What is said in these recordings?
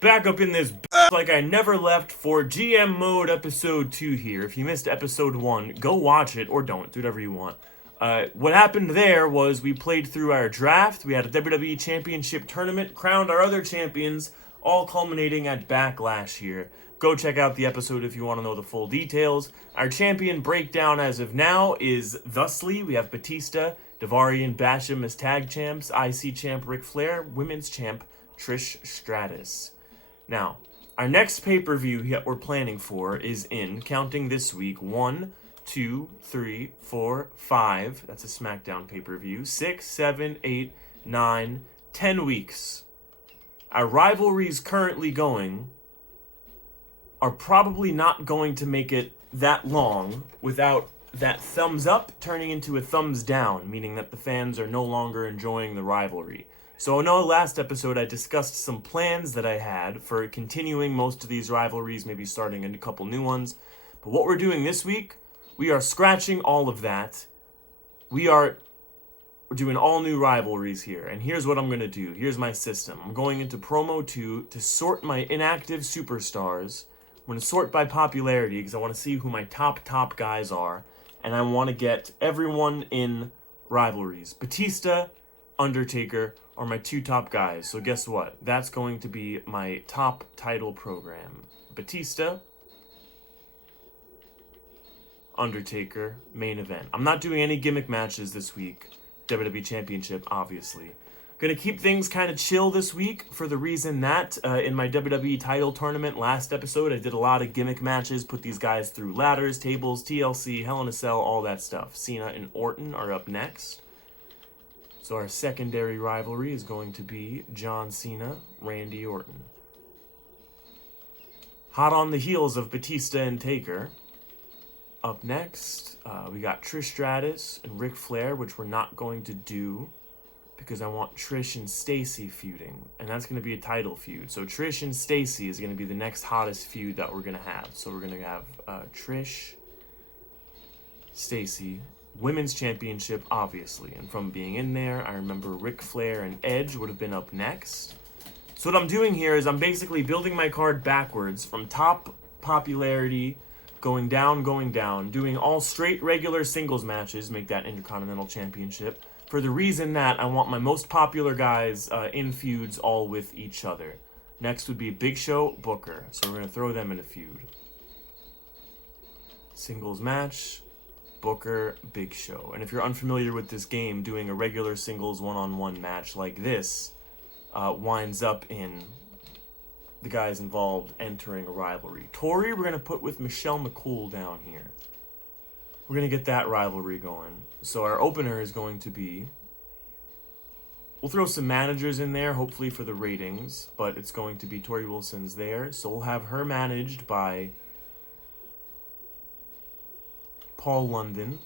Back up in this like I never left for GM Mode Episode 2 here. If you missed Episode 1, go watch it, or don't, do whatever you want. What happened there was we played through our draft, we had a WWE Championship tournament, crowned our other champions, all culminating at Backlash here. Go check out the episode if you want to know the full details. Our champion breakdown as of now is thusly. We have Batista, Daivari and Basham as tag champs, IC champ Ric Flair, women's champ Trish Stratus. Now, our next pay-per-view that we're planning for is in, counting this week, 1, 2, 3, 4, 5, that's a SmackDown pay-per-view, 6, 7, 8, 9, 10 weeks. Our rivalries currently going are probably not going to make it that long without that thumbs up turning into a thumbs down, meaning that the fans are no longer enjoying the rivalry. So I know last episode I discussed some plans that I had for continuing most of these rivalries, maybe starting a couple new ones. But what we're doing this week, we are scratching all of that. We're doing all new rivalries here. And here's what I'm going to do. Here's my system. I'm going into Promo 2 to sort my inactive superstars. I'm going to sort by popularity because I want to see who my top guys are. And I want to get everyone in rivalries. Batista, Undertaker are my two top guys. So guess what? That's going to be my top title program. Batista, Undertaker, main event. I'm not doing any gimmick matches this week. WWE Championship, obviously. Gonna keep things kind of chill this week for the reason that in my WWE title tournament last episode, I did a lot of gimmick matches, put these guys through ladders, tables, TLC, Hell in a Cell, all that stuff. Cena and Orton are up next. So our secondary rivalry is going to be John Cena, Randy Orton. Hot on the heels of Batista and Taker. Up next, we got Trish Stratus and Ric Flair, which we're not going to do because I want Trish and Stacy feuding, and that's going to be a title feud. So Trish and Stacy is going to be the next hottest feud that we're going to have. So we're going to have Trish, Stacy, Women's Championship, obviously. And from being in there, I remember Ric Flair and Edge would have been up next. So what I'm doing here is I'm basically building my card backwards from top popularity, going down, doing all straight regular singles matches, make that Intercontinental Championship, for the reason that I want my most popular guys in feuds all with each other. Next would be Big Show, Booker. So we're going to throw them in a feud. Singles match, Booker, Big Show. And if you're unfamiliar with this game, doing a regular singles one-on-one match like this winds up in the guys involved entering a rivalry. Tori, we're going to put with Michelle McCool down here. We're going to get that rivalry going. So our opener is going to be... We'll throw some managers in there, hopefully for the ratings, but it's going to be Tori Wilson's there. So we'll have her managed by Paul London,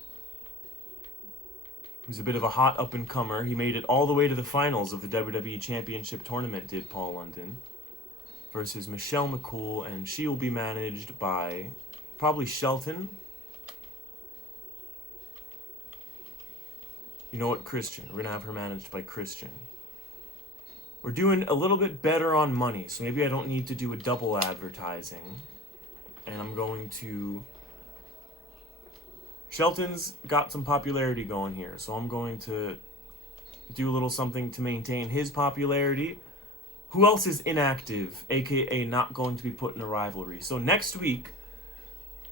who's a bit of a hot up-and-comer. He made it all the way to the finals of the WWE Championship Tournament, did Paul London, versus Michelle McCool, and she will be managed by probably Shelton. You know what, Christian. We're going to have her managed by Christian. We're doing a little bit better on money, so maybe I don't need to do a double advertising. And I'm going to... Shelton's got some popularity going here, so I'm going to do a little something to maintain his popularity. Who else is inactive, aka not going to be put in a rivalry? So next week,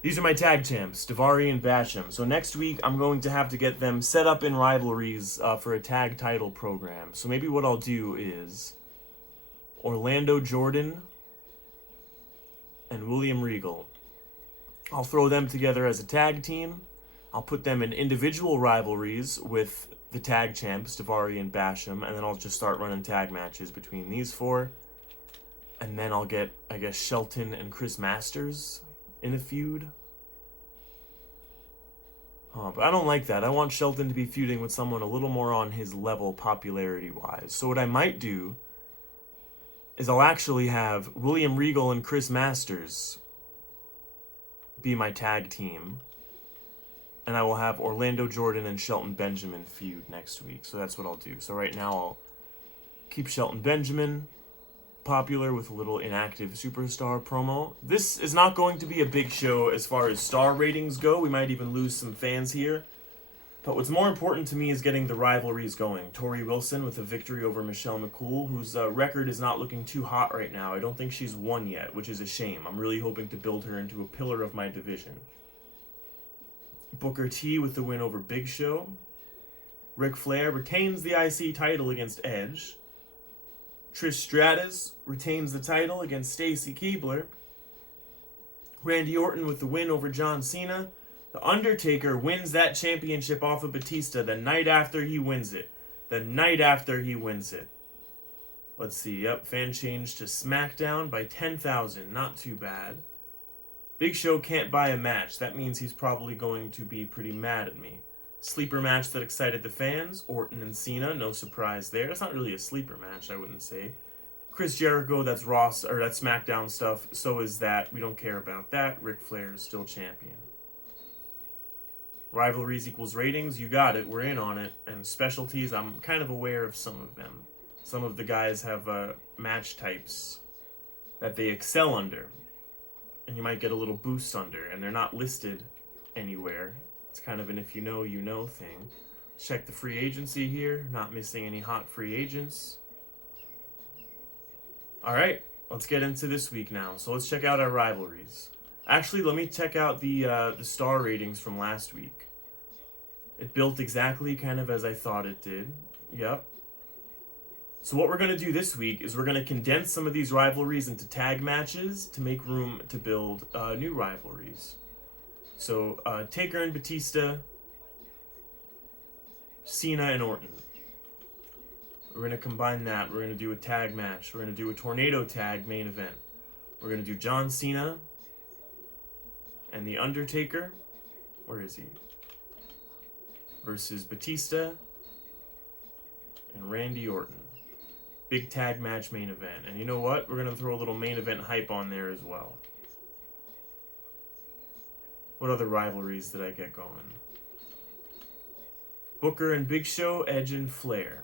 these are my tag champs, Daivari and Basham. So next week, I'm going to have to get them set up in rivalries for a tag title program. So maybe what I'll do is Orlando Jordan and William Regal. I'll throw them together as a tag team. I'll put them in individual rivalries with the tag champs, Daivari and Basham, and then I'll just start running tag matches between these four. And then I'll get, I guess, Shelton and Chris Masters in a feud. But I don't like that. I want Shelton to be feuding with someone a little more on his level popularity-wise. So what I might do is I'll actually have William Regal and Chris Masters be my tag team. And I will have Orlando Jordan and Shelton Benjamin feud next week. So that's what I'll do. So right now I'll keep Shelton Benjamin. popular with a little inactive superstar promo. This is not going to be a big show as far as star ratings go. We might even lose some fans here. But what's more important to me is getting the rivalries going. Tori Wilson with a victory over Michelle McCool, whose record is not looking too hot right now. I don't think she's won yet, which is a shame. I'm really hoping to build her into a pillar of my division. Booker T with the win over Big Show. Ric Flair retains the IC title against Edge. Trish Stratus retains the title against Stacy Keibler. Randy Orton with the win over John Cena. The Undertaker wins that championship off of Batista the night after he wins it. Let's see, yep, fan change to SmackDown by 10,000. Not too bad. Big Show can't buy a match. That means he's probably going to be pretty mad at me. Sleeper match that excited the fans. Orton and Cena, no surprise there. It's not really a sleeper match, I wouldn't say. Chris Jericho, that's SmackDown stuff. So is that. We don't care about that. Ric Flair is still champion. Rivalries equals ratings, you got it, we're in on it. And specialties, I'm kind of aware of some of them. Some of the guys have match types that they excel under. And you might get a little boost under, and they're not listed anywhere. It's kind of an if you know, you know thing. Check the free agency here, not missing any hot free agents. Alright, let's get into this week now. So let's check out our rivalries. Actually, let me check out the star ratings from last week. It built exactly kind of as I thought it did. Yep. So what we're going to do this week is we're going to condense some of these rivalries into tag matches to make room to build new rivalries. So Taker and Batista, Cena and Orton. We're going to combine that. We're going to do a tag match. We're going to do a tornado tag main event. We're going to do John Cena and The Undertaker, where is he? Versus Batista and Randy Orton. Big tag match main event. And you know what? We're going to throw a little main event hype on there as well. What other rivalries did I get going? Booker and Big Show, Edge and Flair.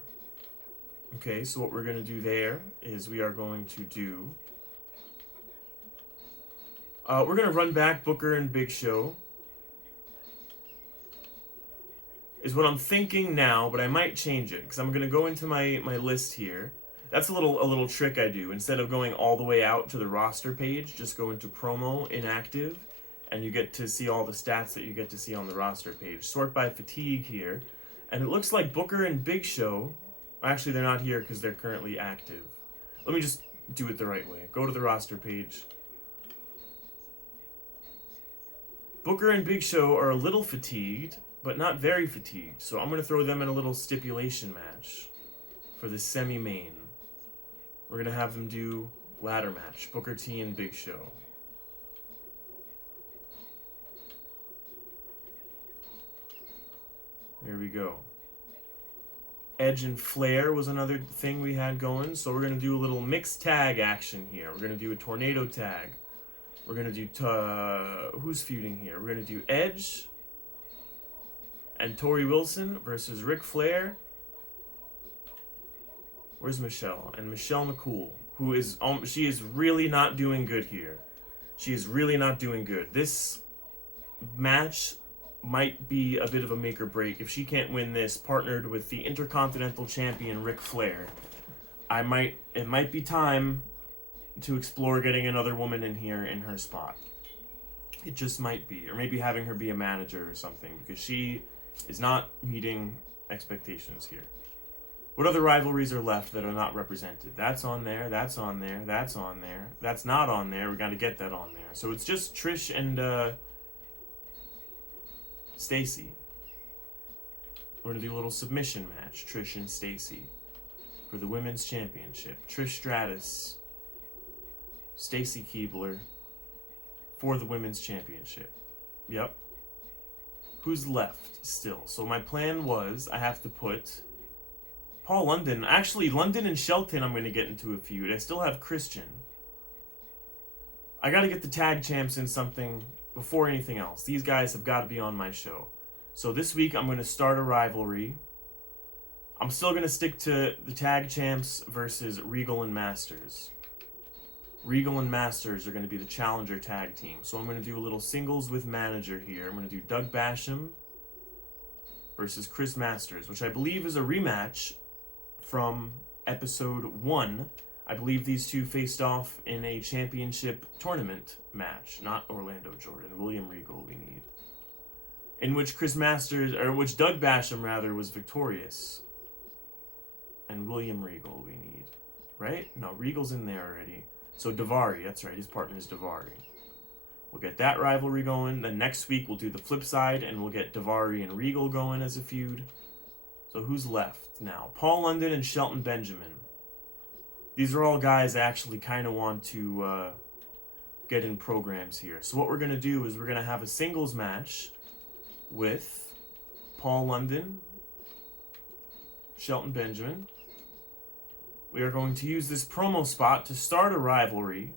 Okay, so what we're going to do there is we are going to do... we're going to run back Booker and Big Show. Is what I'm thinking now, but I might change it. Because I'm going to go into my list here. That's a little trick I do. Instead of going all the way out to the roster page, just go into promo, inactive, and you get to see all the stats that you get to see on the roster page. Sort by fatigue here. And it looks like Booker and Big Show... Actually, they're not here because they're currently active. Let me just do it the right way. Go to the roster page. Booker and Big Show are a little fatigued, but not very fatigued. So I'm going to throw them in a little stipulation match for the semi-main. We're going to have them do ladder match. Booker T and Big Show. There we go. Edge and Flair was another thing we had going. So we're going to do a little mixed tag action here. We're going to do a tornado tag. We're going to do... who's feuding here? We're going to do Edge and Tori Wilson versus Ric Flair. Where's Michelle? And Michelle McCool, who is... she is really not doing good here. She is really not doing good. This match might be a bit of a make or break. If she can't win this, partnered with the Intercontinental Champion Ric Flair, it might be time to explore getting another woman in here in her spot. It just might be. Or maybe having her be a manager or something, because she is not meeting expectations here. What other rivalries are left that are not represented? That's on there, that's on there, that's on there. That's not on there, we gotta get that on there. So it's just Trish and Stacy. We're gonna do a little submission match, Trish and Stacy, for the Women's Championship. Trish Stratus, Stacy Keibler, for the Women's Championship. Yep. Who's left still? So my plan was I have to put Paul London. Actually, London and Shelton I'm going to get into a feud. I still have Christian. I got to get the tag champs in something before anything else. These guys have got to be on my show. So this week I'm going to start a rivalry. I'm still going to stick to the tag champs versus Regal and Masters. Regal and Masters are going to be the challenger tag team. So I'm going to do a little singles with manager here. I'm going to do Doug Basham versus Chris Masters, which I believe is a rematch from episode 1. I believe these two faced off in a championship tournament match. Not Orlando Jordan, William Regal we need. In which Chris Masters, or which Doug Basham rather, was victorious. And William Regal we need. Right? No, Regal's in there already. So Daivari, that's right, his partner is Daivari. We'll get that rivalry going. Then next week we'll do the flip side and we'll get Daivari and Regal going as a feud. So who's left now? Paul London and Shelton Benjamin. These are all guys I actually kind of want to get in programs here. So what we're going to do is we're going to have a singles match with Paul London, Shelton Benjamin. We are going to use this promo spot to start a rivalry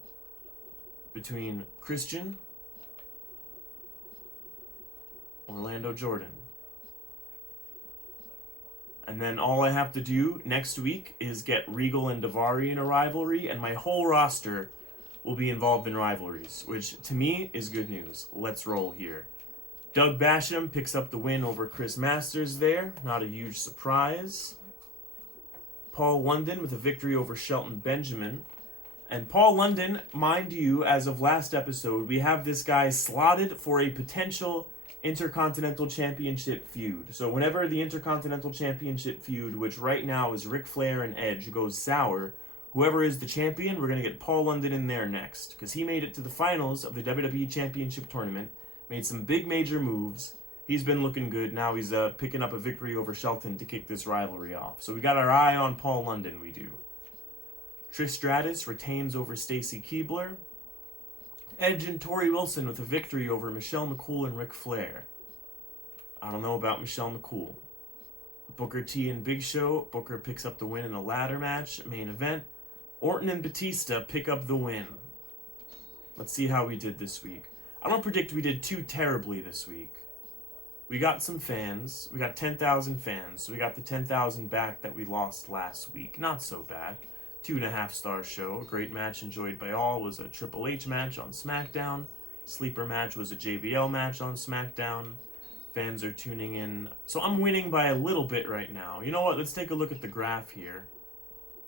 between Christian, Orlando Jordan. And then all I have to do next week is get Regal and Daivari in a rivalry, and my whole roster will be involved in rivalries, which to me is good news. Let's roll here. Doug Basham picks up the win over Chris Masters there. Not a huge surprise. Paul London with a victory over Shelton Benjamin. And Paul London, mind you, as of last episode, we have this guy slotted for a potential Intercontinental Championship feud. So whenever the Intercontinental Championship feud, which right now is Ric Flair and Edge, goes sour, whoever is the champion, we're going to get Paul London in there next. Because he made it to the finals of the WWE Championship Tournament, made some big major moves. He's been looking good. Now he's picking up a victory over Shelton to kick this rivalry off. So we got our eye on Paul London, we do. Trish Stratus retains over Stacy Keibler. Edge and Tori Wilson with a victory over Michelle McCool and Ric Flair. I don't know about Michelle McCool. Booker T and Big Show. Booker picks up the win in a ladder match, main event. Orton and Batista pick up the win. Let's see how we did this week. I don't predict we did too terribly this week. We got some fans. We got 10,000 fans. So we got the 10,000 back that we lost last week. Not so bad. 2.5-star show. A great match enjoyed by all. Was a Triple H match on SmackDown. Sleeper match was a JBL match on SmackDown. Fans are tuning in. So I'm winning by a little bit right now. You know what? Let's take a look at the graph here.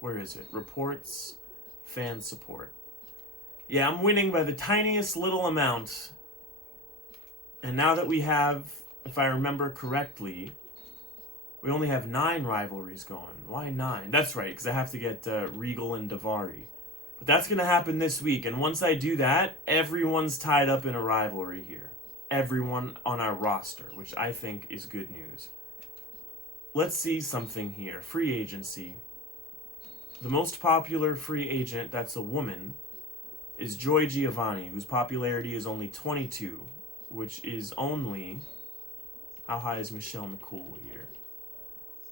Where is it? Reports. Fan support. Yeah, I'm winning by the tiniest little amount. And now that we have, if I remember correctly, we only have 9 rivalries going. Why 9? That's right, because I have to get Regal and Daivari. But that's going to happen this week, and once I do that, everyone's tied up in a rivalry here. Everyone on our roster, which I think is good news. Let's see something here. Free agency. The most popular free agent that's a woman is Joy Giovanni, whose popularity is only 22, which is only... How high is Michelle McCool here?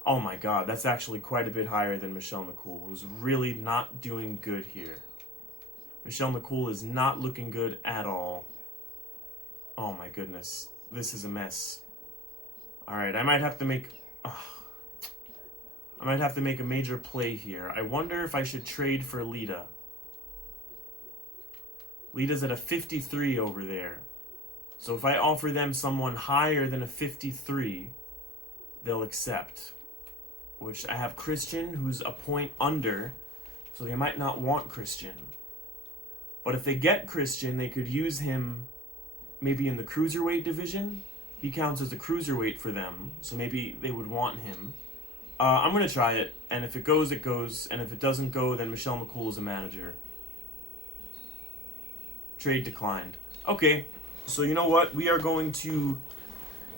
Oh my god, that's actually quite a bit higher than Michelle McCool, who's really not doing good here. Michelle McCool is not looking good at all. Oh my goodness, this is a mess. Alright, I might have to make a major play here. I wonder if I should trade for Lita. Lita's at a 53 over there. So if I offer them someone higher than a 53, they'll accept. Which I have Christian, who's a point under, so they might not want Christian. But if they get Christian, they could use him maybe in the cruiserweight division. He counts as a cruiserweight for them, so maybe they would want him. I'm going to try it, and if it goes, it goes. And if it doesn't go, then Michelle McCool is a manager. Trade declined. Okay, so you know what? We are going to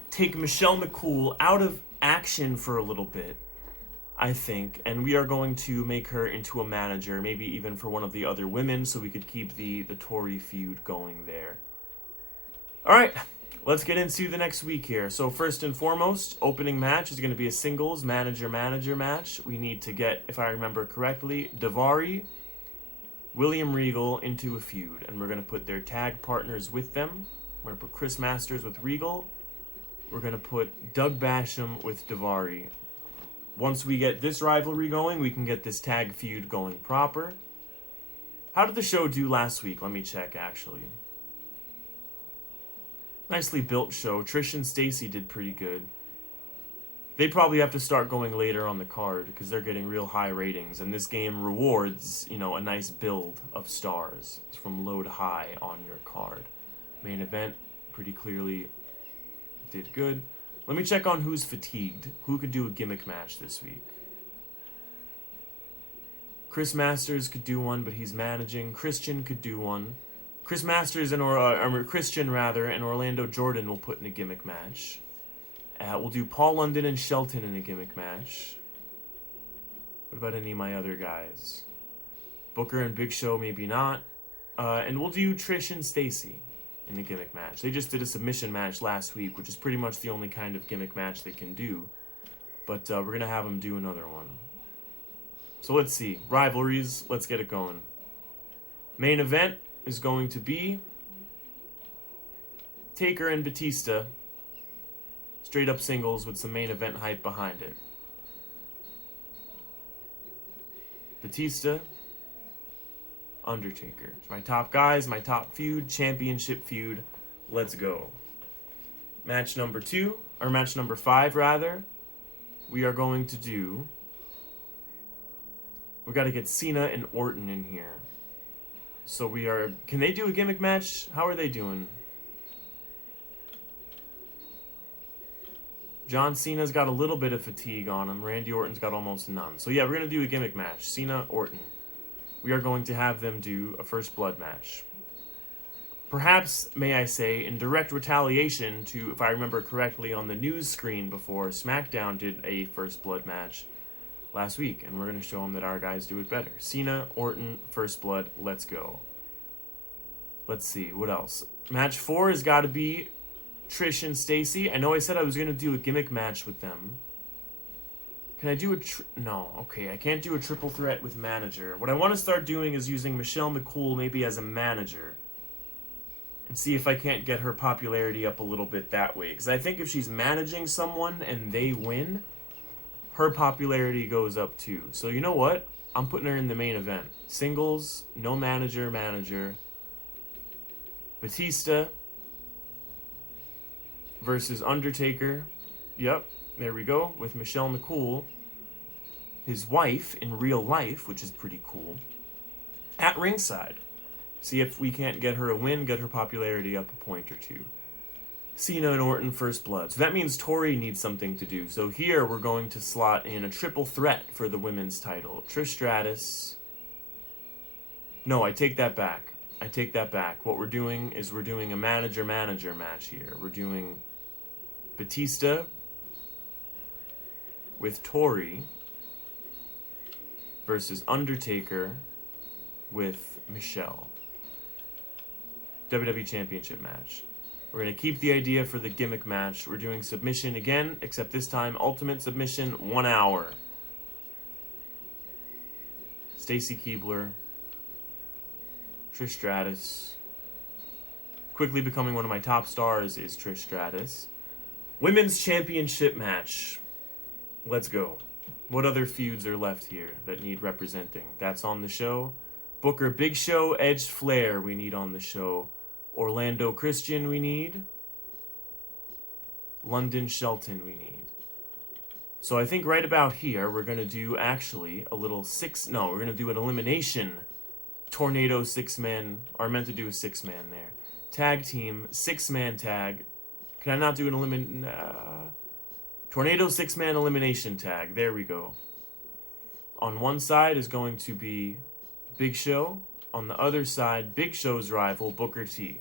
take Michelle McCool out of action for a little bit, I think, and we are going to make her into a manager, maybe even for one of the other women, so we could keep the Tory feud going there. Alright, let's get into the next week here. So first and foremost, opening match is going to be a singles manager-manager match. We need to get, if I remember correctly, Daivari, William Regal into a feud, and we're going to put their tag partners with them. We're going to put Chris Masters with Regal. We're going to put Doug Basham with Daivari. Once we get this rivalry going, we can get this tag feud going proper. How did the show do last week? Let me check, actually. Nicely built show. Trish and Stacy did pretty good. They probably have to start going later on the card because they're getting real high ratings. And this game rewards, you know, a nice build of stars from low to high on your card. Main event, pretty clearly did good. Let me check on who's fatigued. Who could do a gimmick match this week? Chris Masters could do one, but he's managing. Christian could do one. Chris Masters and Christian and Orlando Jordan will put in a gimmick match. We'll do Paul London and Shelton in a gimmick match. What about any of my other guys? Booker and Big Show, maybe not. And we'll do Trish and Stacy in the gimmick match. They just did a submission match last week, which is pretty much the only kind of gimmick match they can do. But we're going to have them do another one. So let's see. Rivalries, let's get it going. Main event is going to be Taker and Batista. Straight up singles with some main event hype behind it. Batista, Undertaker. My top guys, my top feud, championship feud. Let's go. Match number 5 rather. We are going to do... We got to get Cena and Orton in here. So we are... Can they do a gimmick match? How are they doing? John Cena's got a little bit of fatigue on him. Randy Orton's got almost none. So yeah, we're going to do a gimmick match. Cena, Orton. We are going to have them do a First Blood match. Perhaps, may I say, in direct retaliation to, if I remember correctly, on the news screen before, SmackDown did a First Blood match last week. And we're going to show them that our guys do it better. Cena, Orton, First Blood, let's go. Let's see, what else? Match 4 has got to be Trish and Stacy. I know I said I was going to do a gimmick match with them. Can I do a... No, okay, I can't do a triple threat with manager. What I want to start doing is using Michelle McCool maybe as a manager. And see if I can't get her popularity up a little bit that way. Because I think if she's managing someone and they win, her popularity goes up too. So you know what? I'm putting her in the main event. Singles, no manager. Batista versus Undertaker. Yep, there we go. With Michelle McCool, his wife in real life, which is pretty cool, at ringside. See if we can't get her a win, get her popularity up a point or two. Cena and Orton First Blood. So that means Tori needs something to do. So here we're going to slot in a triple threat for the women's title. Trish Stratus. No, I take that back. What we're doing is we're doing a manager match here. We're doing Batista with Tori versus Undertaker with Michelle. WWE Championship match. We're going to keep the idea for the gimmick match. We're doing submission again, except this time ultimate submission, 1 hour. Stacy Keibler, Trish Stratus. Quickly becoming one of my top stars is Trish Stratus. Women's Championship match. Let's go. What other feuds are left here that need representing? That's on the show. Booker Big Show, Edge Flair we need on the show. Orlando Christian we need. London Shelton we need. So I think right about here we're going to do actually a little we're going to do an elimination tornado 6-man, or I meant to do a 6-man there. Tag team, 6-man tag. Can I not do an tornado 6-man elimination tag? There we go. On one side is going to be Big Show. On the other side, Big Show's rival, Booker T.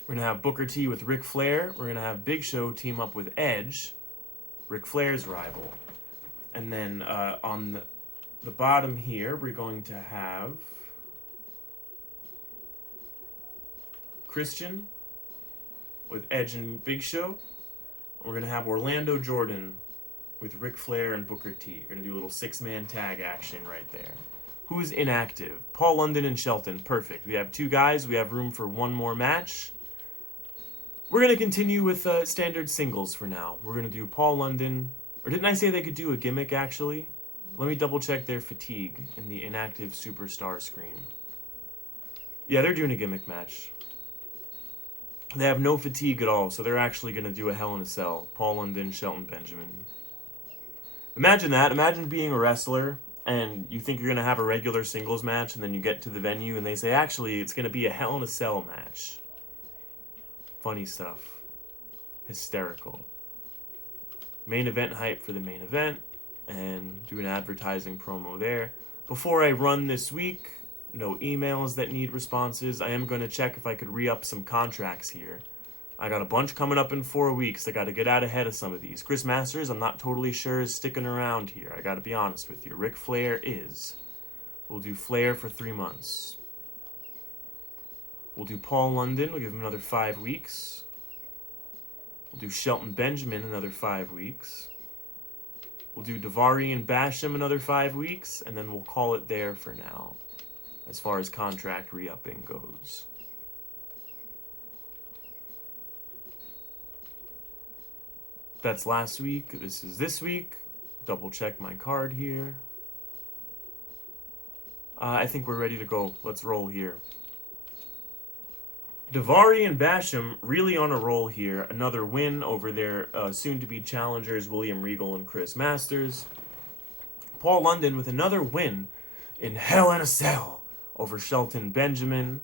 We're going to have Booker T with Ric Flair. We're going to have Big Show team up with Edge, Ric Flair's rival. And then on the bottom here, we're going to have Christian with Edge and Big Show. We're going to have Orlando Jordan with Ric Flair and Booker T. We're going to do a little 6-man tag action right there. Who's inactive? Paul London and Shelton. Perfect. We have 2 guys. We have room for 1 more match. We're going to continue with standard singles for now. We're going to do Paul London. Or didn't I say they could do a gimmick, actually? Let me double check their fatigue in the inactive superstar screen. Yeah, they're doing a gimmick match. They have no fatigue at all, so they're actually going to do a Hell in a Cell. Paul London, Shelton Benjamin. Imagine that. Imagine being a wrestler and you think you're going to have a regular singles match, and then you get to the venue and they say, actually, it's going to be a Hell in a Cell match. Funny stuff. Hysterical. Main event hype for the main event, and do an advertising promo there. Before I run this week, no emails that need responses. I am going to check if I could re-up some contracts here. I got a bunch coming up in 4 weeks. I got to get out ahead of some of these. Chris Masters, I'm not totally sure is sticking around here. I got to be honest with you. Ric Flair is. We'll do Flair for 3 months. We'll do Paul London. We'll give him another 5 weeks. We'll do Shelton Benjamin another 5 weeks. We'll do Daivari and Basham another 5 weeks, and then we'll call it there for now, as far as contract re-upping goes. That's last week. This is this week. Double check my card here. I think we're ready to go. Let's roll here. Daivari and Basham really on a roll here. Another win over their soon-to-be challengers, William Regal and Chris Masters. Paul London with another win in Hell in a Cell over Shelton Benjamin.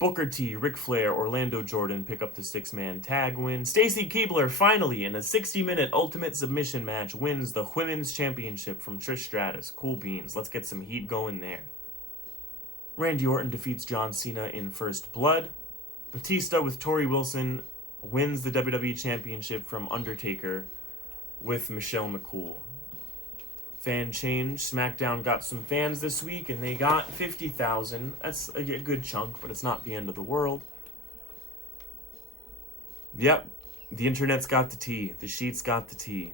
Booker T, Ric Flair, Orlando Jordan pick up the 6-man tag win. Stacy Keibler finally in a 60-minute ultimate submission match wins the Women's Championship from Trish Stratus. Cool beans. Let's get some heat going there. Randy Orton defeats John Cena in First Blood. Batista with Tori Wilson wins the WWE Championship from Undertaker with Michelle McCool. Fan change. SmackDown got some fans this week, and they got 50,000. That's a good chunk, but it's not the end of the world. Yep, the internet's got the tea. The sheets got the tea.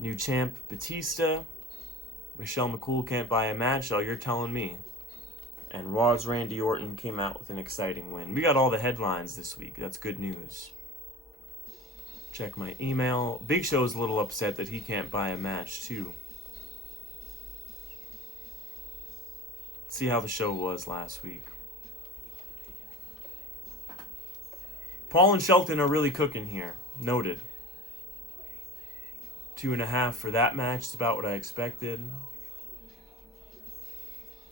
New champ, Batista. Michelle McCool can't buy a match. Oh, you're telling me. And Raw's Randy Orton came out with an exciting win. We got all the headlines this week. That's good news. Check my email. Big Show's a little upset that he can't buy a match, too. Let's see how the show was last week. Paul and Shelton are really cooking here. Noted. 2.5 for that match. It's about what I expected.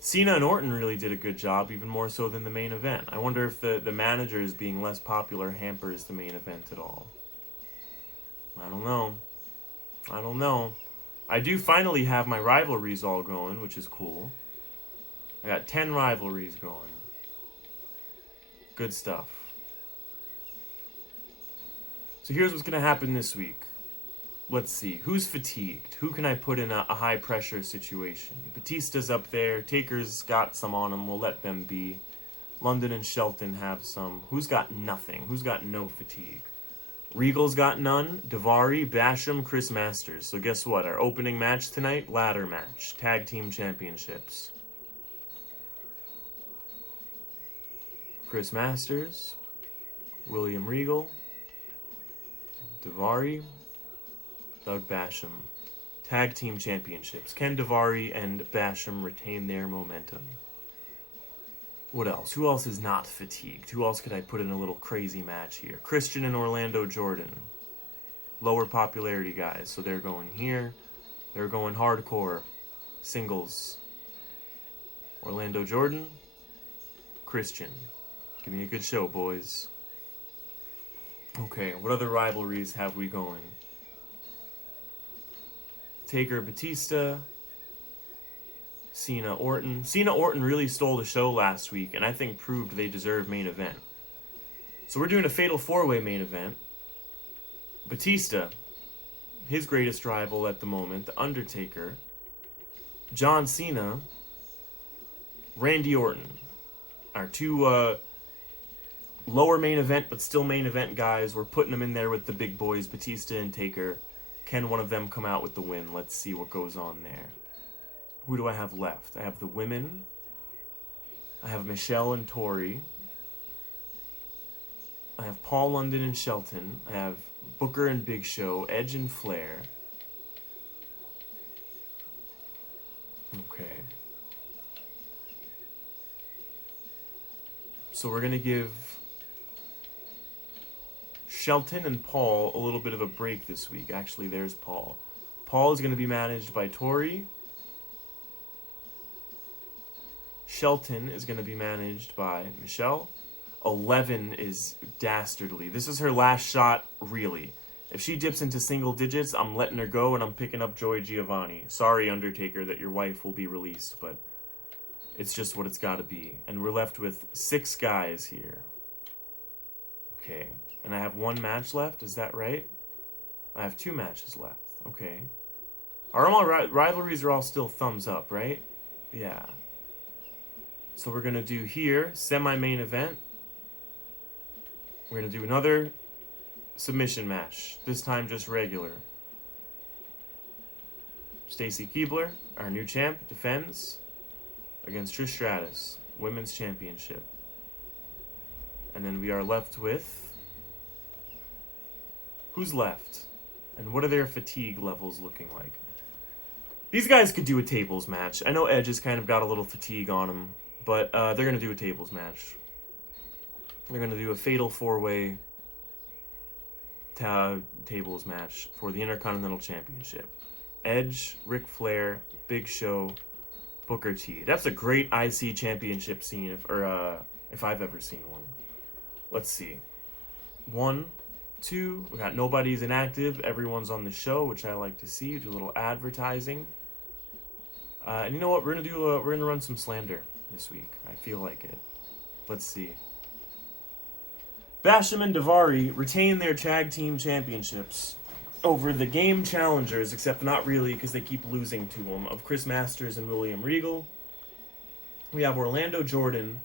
Cena and Orton really did a good job, even more so than the main event. I wonder if the managers being less popular hampers the main event at all. I don't know. I do finally have my rivalries all going, which is cool. I got 10 rivalries going. Good stuff. So here's what's going to happen this week. Let's see. Who's fatigued? Who can I put in a high-pressure situation? Batista's up there. Taker's got some on him. We'll let them be. London and Shelton have some. Who's got nothing? Who's got no fatigue? Regal's got none. Daivari, Basham, Chris Masters. So guess what? Our opening match tonight, ladder match. Tag team championships. Chris Masters. William Regal. Daivari. Doug Basham. Tag team championships. Can Daivari and Basham retain their momentum? What else? Who else is not fatigued? Who else could I put in a little crazy match here? Christian and Orlando Jordan. Lower popularity guys, so they're going here. They're going hardcore. Singles. Orlando Jordan. Christian. Give me a good show, boys. Okay, what other rivalries have we going? Taker, Batista. Cena, Orton. Cena, Orton really stole the show last week, and I think proved they deserve main event. So we're doing a Fatal 4-Way main event. Batista, his greatest rival at the moment, The Undertaker. John Cena. Randy Orton. Our two lower main event, but still main event guys. We're putting them in there with the big boys, Batista and Taker. Can one of them come out with the win? Let's see what goes on there. Who do I have left? I have the women. I have Michelle and Tori. I have Paul London and Shelton. I have Booker and Big Show, Edge and Flair. Okay. So we're going to give Shelton and Paul a little bit of a break this week. Actually, there's Paul. Paul is going to be managed by Tori. Shelton is going to be managed by Michelle. 11 is dastardly. This is her last shot, really. If she dips into single digits, I'm letting her go and I'm picking up Joy Giovanni. Sorry, Undertaker, that your wife will be released, but it's just what it's got to be. And we're left with 6 guys here. Okay. And I have 1 match left, is that right? I have 2 matches left. Okay. Our rivalries are all still thumbs up, right? Yeah. So we're going to do here, semi-main event. We're going to do another submission match. This time just regular. Stacy Keibler, our new champ, defends against Trish Stratus, Women's Championship. And then we are left with... Who's left? And what are their fatigue levels looking like? These guys could do a tables match. I know Edge has kind of got a little fatigue on him, but they're going to do a tables match. They're going to do a fatal 4-way tables match for the Intercontinental Championship. Edge, Ric Flair, Big Show, Booker T. That's a great IC championship scene, if I've ever seen one. Let's see. 1, 2. We got nobody's inactive. Everyone's on the show, which I like to see. Do a little advertising. And you know what? We're gonna run some slander this week. I feel like it. Let's see. Basham and Daivari retain their tag team championships over the game challengers, except not really because they keep losing to them, of Chris Masters and William Regal. We have Orlando Jordan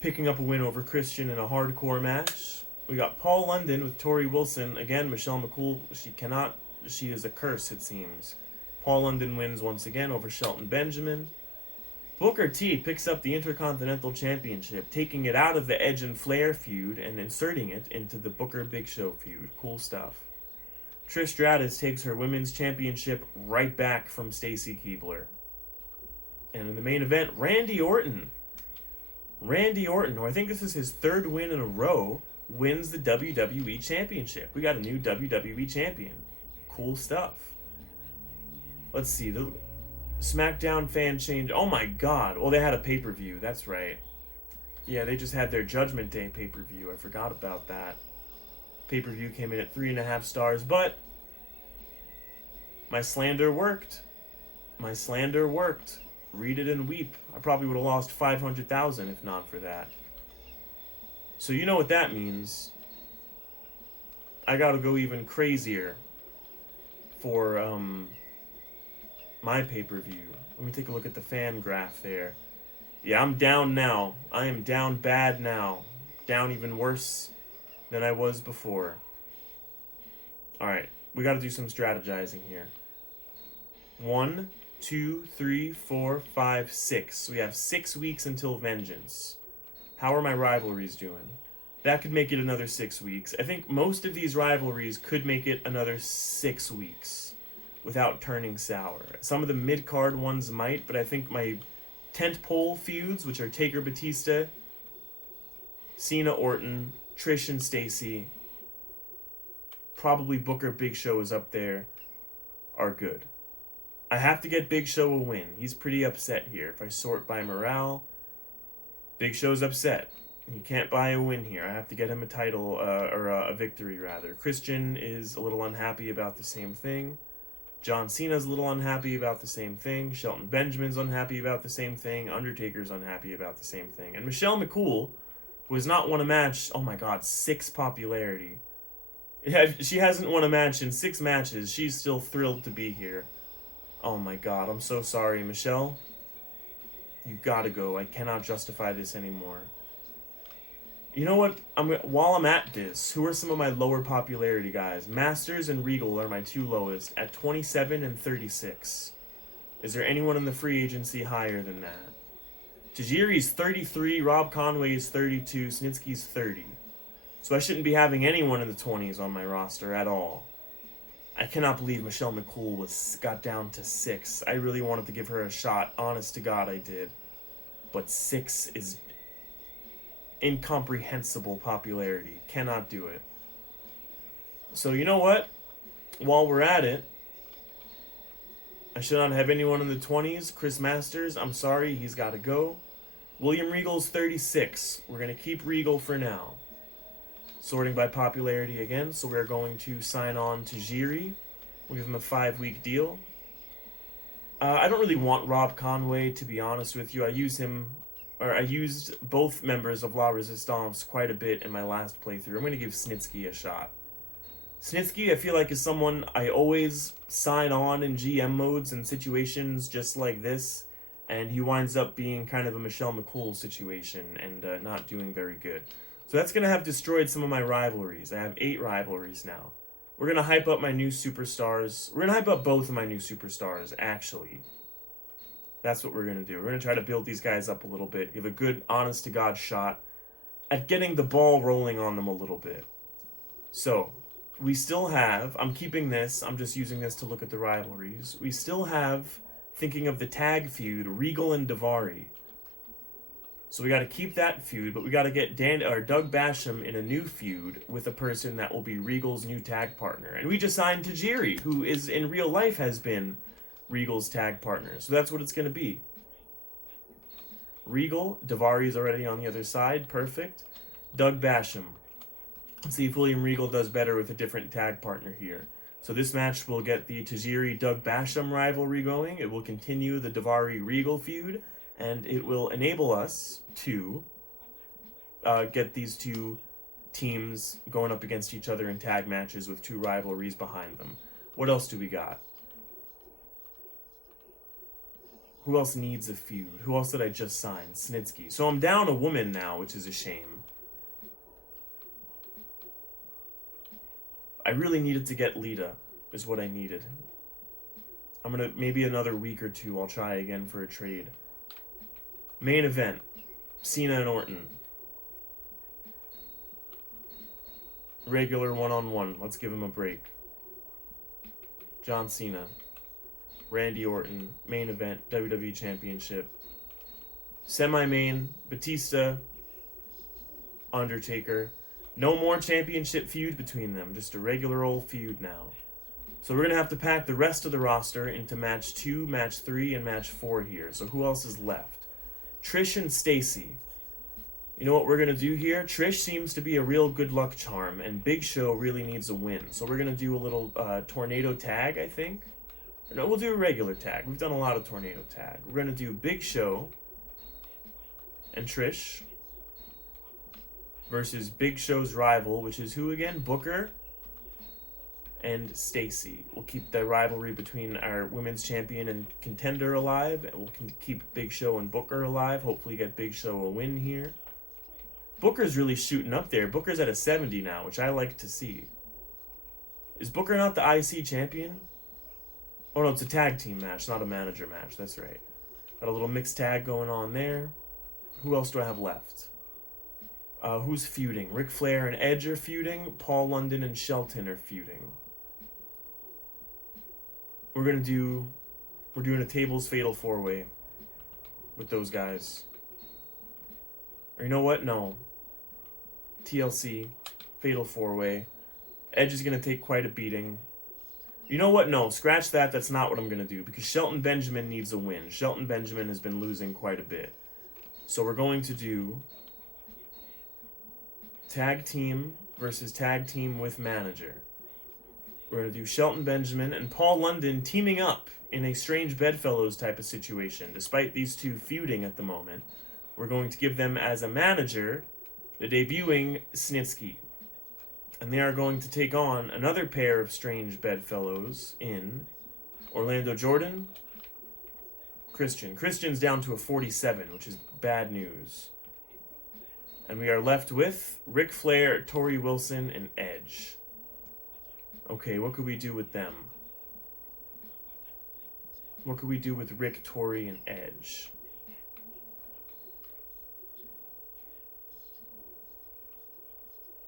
picking up a win over Christian in a hardcore match. We got Paul London with Tori Wilson. Again, Michelle McCool, she is a curse, it seems. Paul London wins once again over Shelton Benjamin. Booker T picks up the Intercontinental Championship, taking it out of the Edge and Flair feud and inserting it into the Booker Big Show feud. Cool stuff. Trish Stratus takes her Women's Championship right back from Stacy Keibler. And in the main event, Randy Orton, who I think this is his 3rd win in a row, wins the WWE Championship. We got a new WWE Champion. Cool stuff. Let's see, the SmackDown fan change. Oh my god. Well, they had a pay-per-view. That's right. Yeah, they just had their Judgment Day pay-per-view. I forgot about that. Pay-per-view came in at 3.5 stars, but my slander worked. Read it and weep. I probably would have lost 500,000 if not for that. So you know what that means. I gotta go even crazier for my pay-per-view. Let me take a look at the fan graph there. Yeah, I'm down now. I am down bad now. Down even worse than I was before. Alright, we gotta do some strategizing here. 1, 2, 3, 4, 5, 6. We have 6 weeks until Vengeance. How are my rivalries doing? That could make it another 6 weeks. I think most of these rivalries could make it another 6 weeks without turning sour. Some of the mid-card ones might, but I think my tentpole feuds, which are Taker Batista, Cena Orton, Trish and Stacy, probably Booker Big Show is up there, are good. I have to get Big Show a win. He's pretty upset here. If I sort by morale, Big Show's upset. He can't buy a win here. I have to get him a title, or a victory, rather. Christian is a little unhappy about the same thing. John Cena's a little unhappy about the same thing. Shelton Benjamin's unhappy about the same thing. Undertaker's unhappy about the same thing. And Michelle McCool, who has not won a match, oh my god, 6 popularity. She hasn't won a match in 6 matches. She's still thrilled to be here. Oh my god, I'm so sorry, Michelle. You gotta go. I cannot justify this anymore. You know what? While I'm at this, who are some of my lower popularity guys? Masters and Regal are my 2 lowest at 27 and 36. Is there anyone in the free agency higher than that? Tajiri's 33, Rob Conway's 32, Snitsky's 30. So I shouldn't be having anyone in the 20s on my roster at all. I cannot believe Michelle McCool got down to 6. I really wanted to give her a shot. Honest to God, I did. But 6 is incomprehensible popularity. Cannot do it. So you know what? While we're at it, I should not have anyone in the 20s. Chris Masters, I'm sorry, he's got to go. William Regal's 36. We're going to keep Regal for now. Sorting by popularity again, so we're going to sign on to Jiri. We'll give him a 5-week deal. I don't really want Rob Conway, to be honest with you. I used both members of La Resistance quite a bit in my last playthrough. I'm going to give Snitsky a shot. Snitsky, I feel like, is someone I always sign on in GM modes and situations just like this, and he winds up being kind of a Michelle McCool situation and not doing very good. So that's going to have destroyed some of my rivalries. I have 8 rivalries now. We're going to hype up my new superstars. We're going to hype up both of my new superstars, actually. That's what we're going to do. We're going to try to build these guys up a little bit. Give a good, honest-to-God shot at getting the ball rolling on them a little bit. So, we still have... I'm keeping this. I'm just using this to look at the rivalries. We still have, thinking of the tag feud, Regal and Daivari. So we got to keep that feud, but we got to get Doug Basham in a new feud with a person that will be Regal's new tag partner. And we just signed Tajiri, who is in real life has been Regal's tag partner. So that's what it's going to be. Regal, Daivari's already on the other side. Perfect. Doug Basham. Let's see if William Regal does better with a different tag partner here. So this match will get the Tajiri-Doug Basham rivalry going. It will continue the Daivari-Regal feud. And it will enable us to get these two teams going up against each other in tag matches with 2 rivalries behind them. What else do we got? Who else needs a feud? Who else did I just sign? Snitsky. So I'm down a woman now, which is a shame. I really needed to get Lita, is what I needed. I'm gonna, maybe another week or 2, I'll try again for a trade. Main event, Cena and Orton. Regular one-on-one, let's give him a break. John Cena, Randy Orton, main event, WWE Championship. Semi-main, Batista, Undertaker. No more championship feud between them, just a regular old feud now. So we're going to have to pack the rest of the roster into match 2, match 3, and match 4 here. So who else is left? Trish and Stacy. You know what we're going to do here? Trish seems to be a real good luck charm, and Big Show really needs a win. So we're going to do a little tornado tag, I think. No, we'll do a regular tag. We've done a lot of tornado tag. We're going to do Big Show and Trish versus Big Show's rival, which is who again? Booker and Stacy. We'll keep the rivalry between our women's champion and contender alive. And we'll keep Big Show and Booker alive. Hopefully get Big Show a win here. Booker's really shooting up there. Booker's at a 70 now, which I like to see. Is Booker not the IC champion? Oh no, it's a tag team match, not a manager match. That's right. Got a little mixed tag going on there. Who else do I have left? Who's feuding? Ric Flair and Edge are feuding. Paul London and Shelton are feuding. We're doing a tables fatal 4-way with those guys. Or you know what? No. TLC, fatal 4-way. Edge is going to take quite a beating. You know what? No, scratch that. That's not what I'm going to do because Shelton Benjamin needs a win. Shelton Benjamin has been losing quite a bit. So we're going to do tag team versus tag team with manager. We're going to do Shelton Benjamin and Paul London teaming up in a strange bedfellows type of situation. Despite these two feuding at the moment, we're going to give them as a manager the debuting Snitsky. And they are going to take on another pair of strange bedfellows in Orlando Jordan, Christian. Christian's down to a 47, which is bad news. And we are left with Ric Flair, Torrie Wilson, and Edge. Okay, what could we do with them? What could we do with Rick, Torrie, and Edge?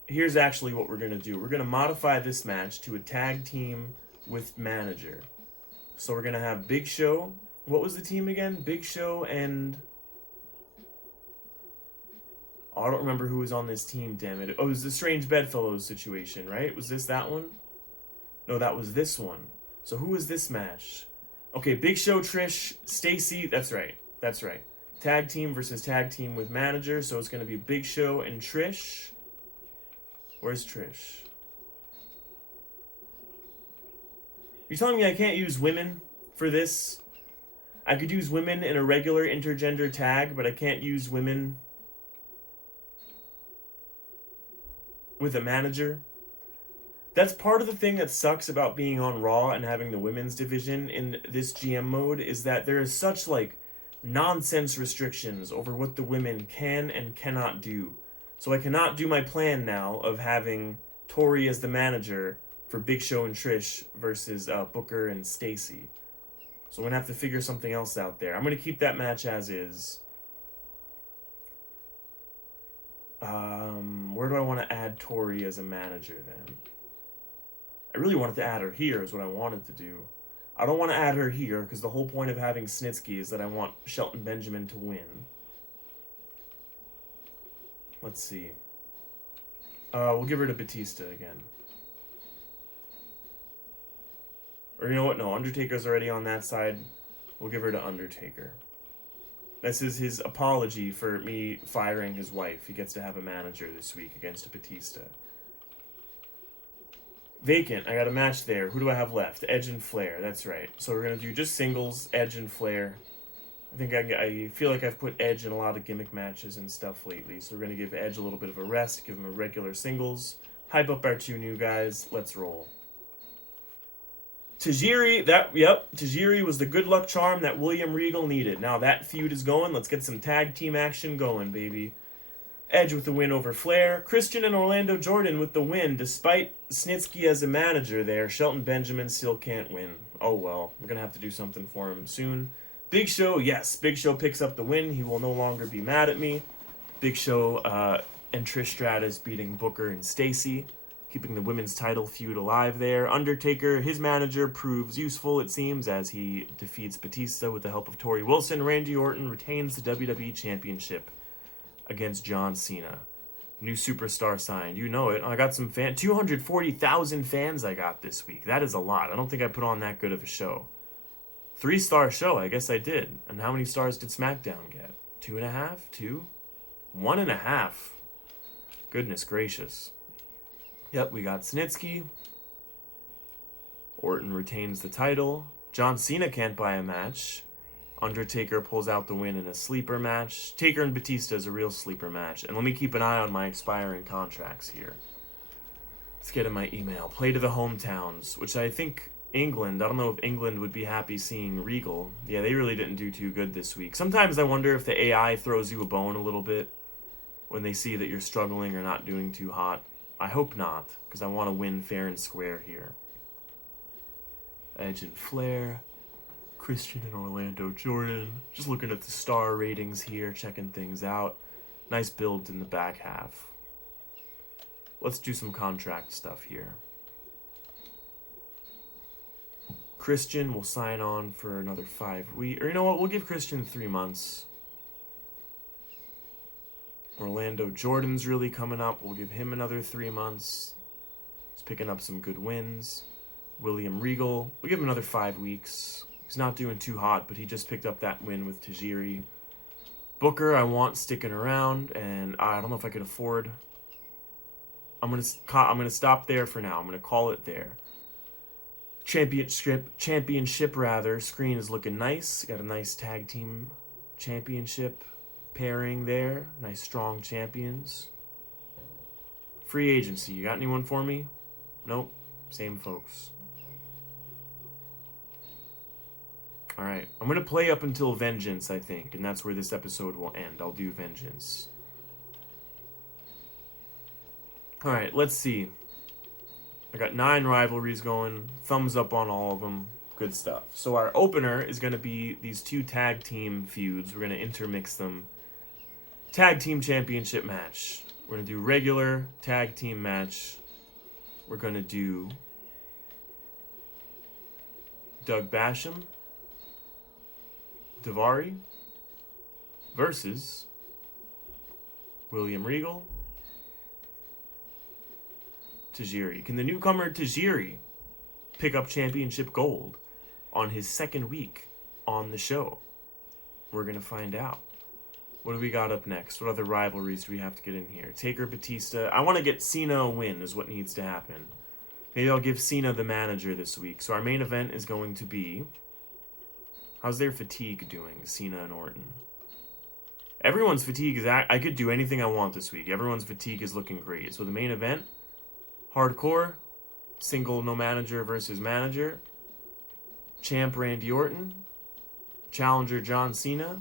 Here's actually what we're going to do. We're going to modify this match to a tag team with manager. So we're going to have Big Show. What was the team again? Big Show and... Oh, I don't remember who was on this team, damn it. Oh, it was the Strange Bedfellows situation, right? Was this that one? No, that was this one. So who was this match? Okay, Big Show, Trish, Stacy. That's right. That's right. Tag team versus tag team with manager. So it's going to be Big Show and Trish. Where's Trish? You're telling me I can't use women for this? I could use women in a regular intergender tag, but I can't use women with a manager? That's part of the thing that sucks about being on Raw and having the women's division in this GM mode, is that there is such, like, nonsense restrictions over what the women can and cannot do. So I cannot do my plan now of having Tori as the manager for Big Show and Trish versus Booker and Stacy. So I'm going to have to figure something else out there. I'm going to keep that match as is. Where do I want to add Tori as a manager then? I really wanted to add her here is what I wanted to do. I don't want to add her here because the whole point of having Snitsky is that I want Shelton Benjamin to win. Let's see. We'll give her to Batista again. Or you know what? No, Undertaker's already on that side. We'll give her to Undertaker. This is his apology for me firing his wife. He gets to have a manager this week against Batista. Vacant. I got a match there. Who do I have left? Edge and Flair. That's right. So we're going to do just singles, Edge and Flair. I think I feel like I've put Edge in a lot of gimmick matches and stuff lately. So we're going to give Edge a little bit of a rest, give him a regular singles, hype up our two new guys. Let's roll. Tajiri, Tajiri was the good luck charm that William Regal needed. Now that feud is going. Let's get some tag team action going, baby. Edge with the win over Flair. Christian and Orlando Jordan with the win. Despite Snitsky as a manager there, Shelton Benjamin still can't win. Oh well, we're going to have to do something for him soon. Big Show, yes, Big Show picks up the win. He will no longer be mad at me. Big Show and Trish Stratus beating Booker and Stacy, keeping the women's title feud alive there. Undertaker, his manager, proves useful, it seems, as he defeats Batista with the help of Tori Wilson. Randy Orton retains the WWE Championship against John Cena. New superstar signed. You know it. I got some 240,000 fans I got this week. That is a lot. I don't think I put on that good of a show. 3-star show, I guess I did. And how many stars did SmackDown get? 2.5? 2? 1.5. Goodness gracious. Yep, we got Snitsky. Orton retains the title. John Cena can't buy a match. Undertaker pulls out the win in a sleeper match. Taker and Batista is a real sleeper match. And let me keep an eye on my expiring contracts here. Let's get in my email. Play to the hometowns, which I think England, I don't know if England would be happy seeing Regal. Yeah, they really didn't do too good this week. Sometimes I wonder if the AI throws you a bone a little bit when they see that you're struggling or not doing too hot. I hope not, because I want to win fair and square here. Edge and Flair. Christian and Orlando Jordan. Just looking at the star ratings here, checking things out. Nice build in the back half. Let's do some contract stuff here. Christian will sign on for another 5 weeks. Or you know what? We'll give Christian 3 months. Orlando Jordan's really coming up. We'll give him another 3 months. He's picking up some good wins. William Regal, we'll give him another 5 weeks. He's not doing too hot, but he just picked up that win with Tajiri. Booker, I want sticking around, and I don't know if I could afford. I'm gonna stop there for now. I'm gonna call it there. Championship rather. Screen is looking nice. Got a nice tag team championship pairing there. Nice strong champions. Free agency. You got anyone for me? Nope. Same folks. Alright, I'm going to play up until Vengeance, I think, and that's where this episode will end. I'll do Vengeance. Alright, let's see. I got 9 rivalries going. Thumbs up on all of them. Good stuff. So our opener is going to be these 2 tag team feuds. We're going to intermix them. Tag team championship match. We're going to do regular tag team match. We're going to do Doug Basham, Daivari versus William Regal, Tajiri. Can the newcomer Tajiri pick up championship gold on his second week on the show? We're going to find out. What do we got up next? What other rivalries do we have to get in here? Taker, Batista. I want to get Cena a win is what needs to happen. Maybe I'll give Cena the manager this week. So our main event is going to be... How's their fatigue doing, Cena and Orton? Everyone's fatigue is... I could do anything I want this week. Everyone's fatigue is looking great. So the main event, hardcore, single no manager versus manager, champ Randy Orton, challenger John Cena,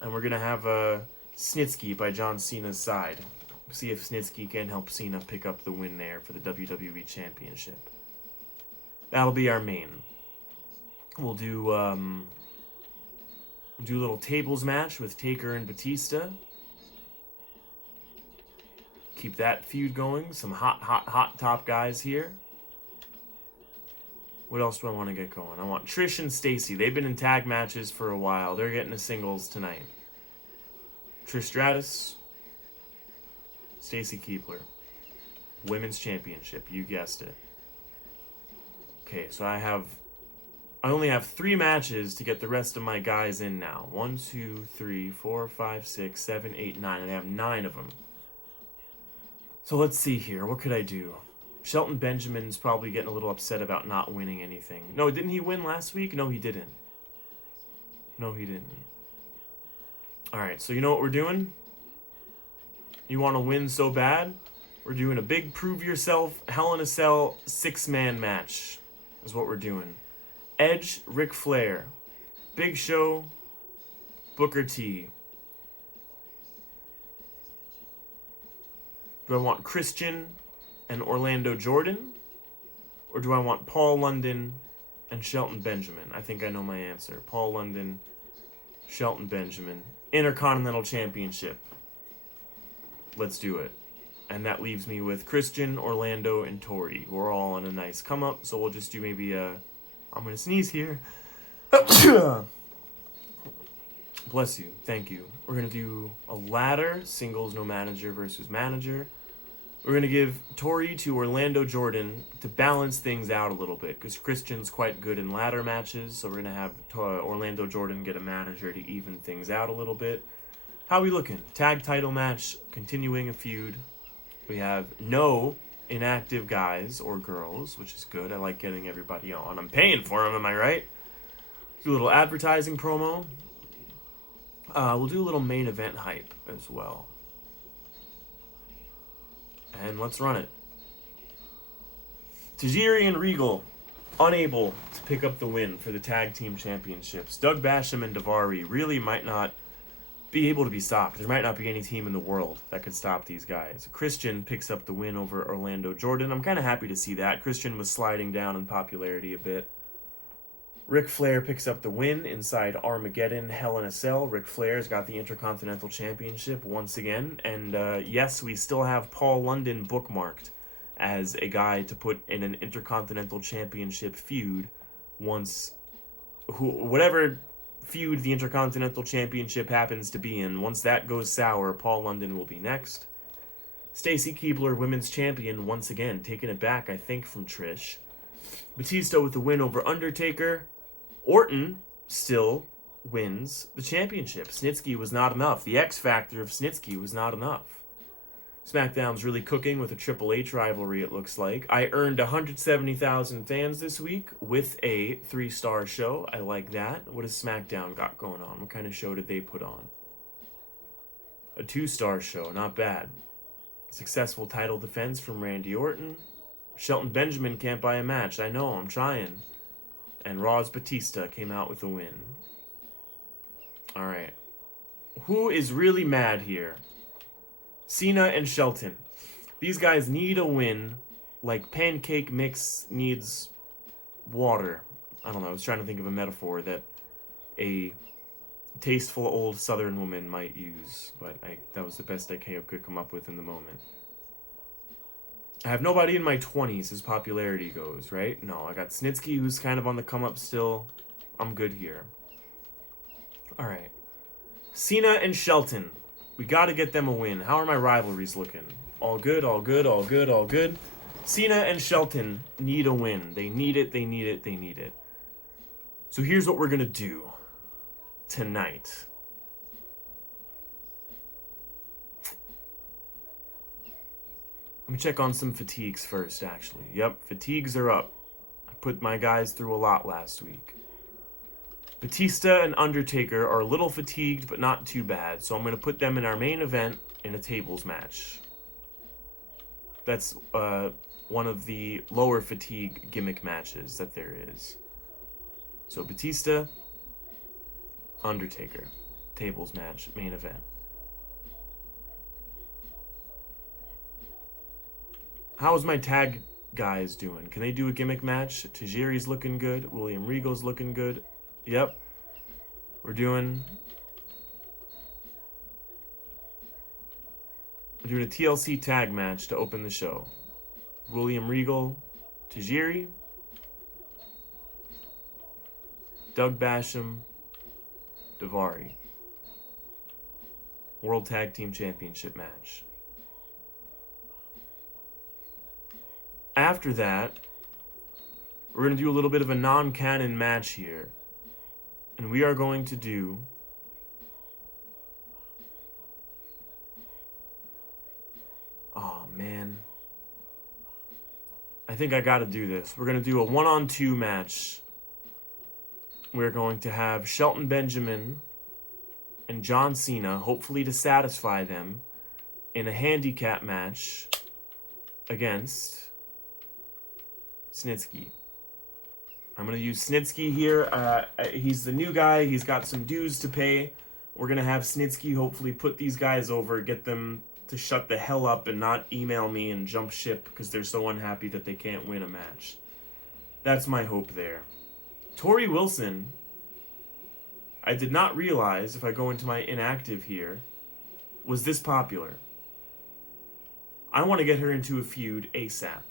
and we're going to have a Snitsky by John Cena's side. See if Snitsky can help Cena pick up the win there for the WWE Championship. That'll be our main. We'll do a little tables match with Taker and Batista. Keep that feud going. Some hot top guys here. What else do I want to get going? I want Trish and Stacy. They've been in tag matches for a while. They're getting a singles tonight. Trish Stratus, Stacy Keibler. Women's Championship. You guessed it. Okay, so I only have 3 matches to get the rest of my guys in now. 1, 2, 3, 4, 5, 6, 7, 8, 9. And I have 9 of them. So let's see here. What could I do? Shelton Benjamin's probably getting a little upset about not winning anything. No, didn't he win last week? No, he didn't. No, he didn't. Alright, so you know what we're doing? You want to win so bad? We're doing a big prove yourself Hell in a Cell 6-man match. Is what we're doing. Edge, Ric Flair, Big Show, Booker T. Do I want Christian and Orlando Jordan? Or do I want Paul London and Shelton Benjamin? I think I know my answer. Paul London, Shelton Benjamin. Intercontinental Championship. Let's do it. And that leaves me with Christian, Orlando, and Tori. We're all on a nice come up, so we'll just do maybe a... I'm going to sneeze here. Bless you. Thank you. We're going to do a ladder, singles, no manager versus manager. We're going to give Tori to Orlando Jordan to balance things out a little bit, because Christian's quite good in ladder matches, so we're going to have Orlando Jordan get a manager to even things out a little bit. How are we looking? Tag title match, continuing a feud. We have no inactive guys or girls, which is good. I like getting everybody on. I'm paying for them, am I right? Do a little advertising promo. We'll do a little main event hype as well. And let's run it. Tajiri and Regal unable to pick up the win for the tag team championships. Doug Basham and Daivari really might not be able to be stopped. There might not be any team in the world that could stop these guys. Christian picks up the win over Orlando Jordan. I'm kind of happy to see that. Christian was sliding down in popularity a bit. Ric Flair picks up the win inside Armageddon Hell in a Cell. Ric Flair's got the Intercontinental Championship once again. And yes, we still have Paul London bookmarked as a guy to put in an Intercontinental Championship feud once... whatever feud the Intercontinental Championship happens to be in, once that goes sour, Paul London will be next. Stacy Keibler, Women's Champion, once again, taking it back, I think, from Trish. Batista with the win over Undertaker. Orton still wins the championship. Snitsky was not enough. The X Factor of Snitsky was not enough. SmackDown's really cooking with a Triple H rivalry, it looks like. I earned 170,000 fans this week with a 3-star show. I like that. What has SmackDown got going on? What kind of show did they put on? A 2-star show. Not bad. Successful title defense from Randy Orton. Shelton Benjamin can't buy a match. I know, I'm trying. And Raw's Batista came out with a win. Alright. Who is really mad here? Cena and Shelton. These guys need a win like pancake mix needs water. I don't know, I was trying to think of a metaphor that a tasteful old southern woman might use, but that was the best I could come up with in the moment. I have nobody in my 20s as popularity goes, right? No, I got Snitsky, who's kind of on the come up still. I'm good here. All right. Cena and Shelton. We got to get them a win. How are my rivalries looking? All good, all good, all good, all good. Cena and Shelton need a win. They need it, they need it, they need it. So here's what we're going to do tonight. Let me check on some fatigues first, actually. Yep, fatigues are up. I put my guys through a lot last week. Batista and Undertaker are a little fatigued, but not too bad, so I'm going to put them in our main event in a tables match. That's one of the lower fatigue gimmick matches that there is. So Batista, Undertaker, tables match, main event. How's my tag guys doing? Can they do a gimmick match? Tajiri's looking good. William Regal's looking good. Yep. We're doing a TLC tag match to open the show. William Regal, Tajiri, Doug Basham, Daivari. World Tag Team Championship match. After that, we're going to do a little bit of a non-canon match here. And we are going to do oh man, I think I gotta do this. We're gonna do a 1-on-2 match. We're going to have Shelton Benjamin and John Cena, hopefully to satisfy them, in a handicap match against Snitsky. I'm going to use Snitsky here. He's the new guy. He's got some dues to pay. We're going to have Snitsky hopefully put these guys over, get them to shut the hell up and not email me and jump ship because they're so unhappy that they can't win a match. That's my hope there. Tori Wilson, I did not realize, if I go into my inactive here, was this popular. I want to get her into a feud ASAP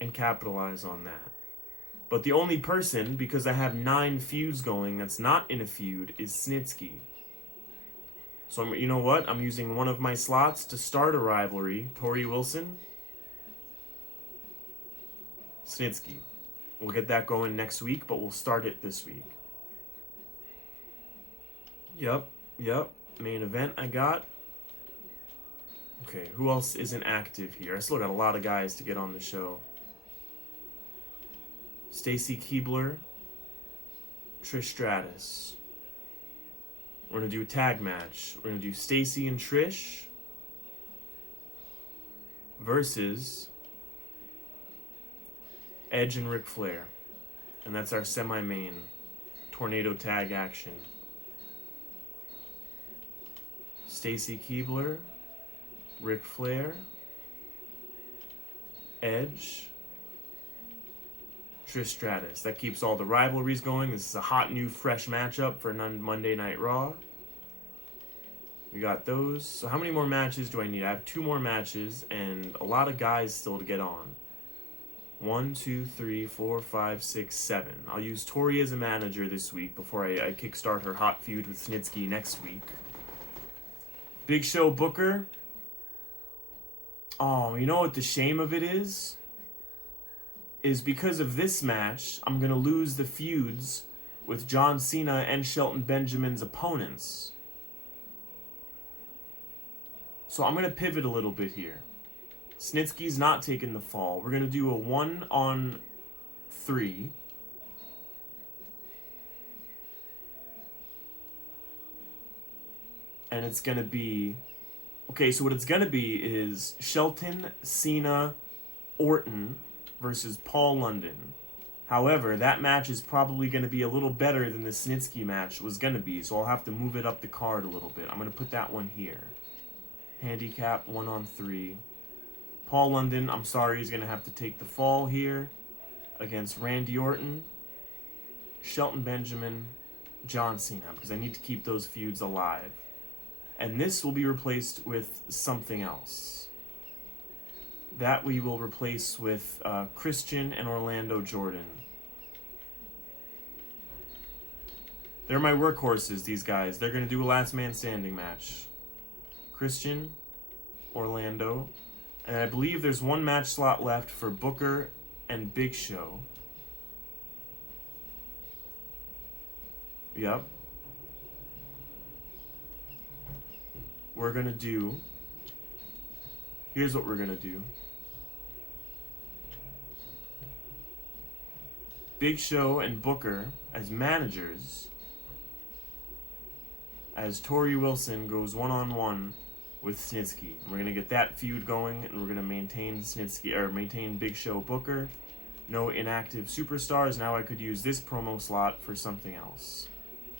and capitalize on that. But the only person, because I have 9 feuds going, that's not in a feud is Snitsky. So you know what? I'm using one of my slots to start a rivalry. Tori Wilson, Snitsky. We'll get that going next week, but we'll start it this week. Yep. Main event I got. Okay, who else isn't active here? I still got a lot of guys to get on the show. Stacy Keibler, Trish Stratus. We're going to do a tag match. We're going to do Stacy and Trish versus Edge and Ric Flair. And that's our semi-main tornado tag action. Stacy Keibler, Ric Flair, Edge, Trish Stratus. That keeps all the rivalries going. This is a hot, new, fresh matchup for Monday Night Raw. We got those. So how many more matches do I need? I have 2 more matches and a lot of guys still to get on. 1, 2, 3, 4, 5, 6, 7. I'll use Tori as a manager this week before I kickstart her hot feud with Snitsky next week. Big Show Booker. Oh, you know what the shame of it is? Is because of this match, I'm going to lose the feuds with John Cena and Shelton Benjamin's opponents. So I'm going to pivot a little bit here. Snitsky's not taking the fall. We're going to do a 1-on-3. And it's going to be... Okay, so what it's going to be is Shelton, Cena, Orton versus Paul London. However, that match is probably going to be a little better than the Snitsky match was going to be, so I'll have to move it up the card a little bit. I'm going to put that one here. Handicap, 1-on-3. Paul London, I'm sorry, he's going to have to take the fall here against Randy Orton, Shelton Benjamin, John Cena, because I need to keep those feuds alive. And this will be replaced with something else. That we will replace with Christian and Orlando Jordan. They're my workhorses, these guys. They're going to do a last man standing match. Christian, Orlando, and I believe there's one match slot left for Booker and Big Show. Yep. We're going to do... Here's what we're going to do. Big Show and Booker as managers, as Tori Wilson goes one-on-one with Snitsky. We're going to get that feud going, and we're going to maintain Snitsky, or maintain Big Show Booker. No inactive superstars. Now I could use this promo slot for something else.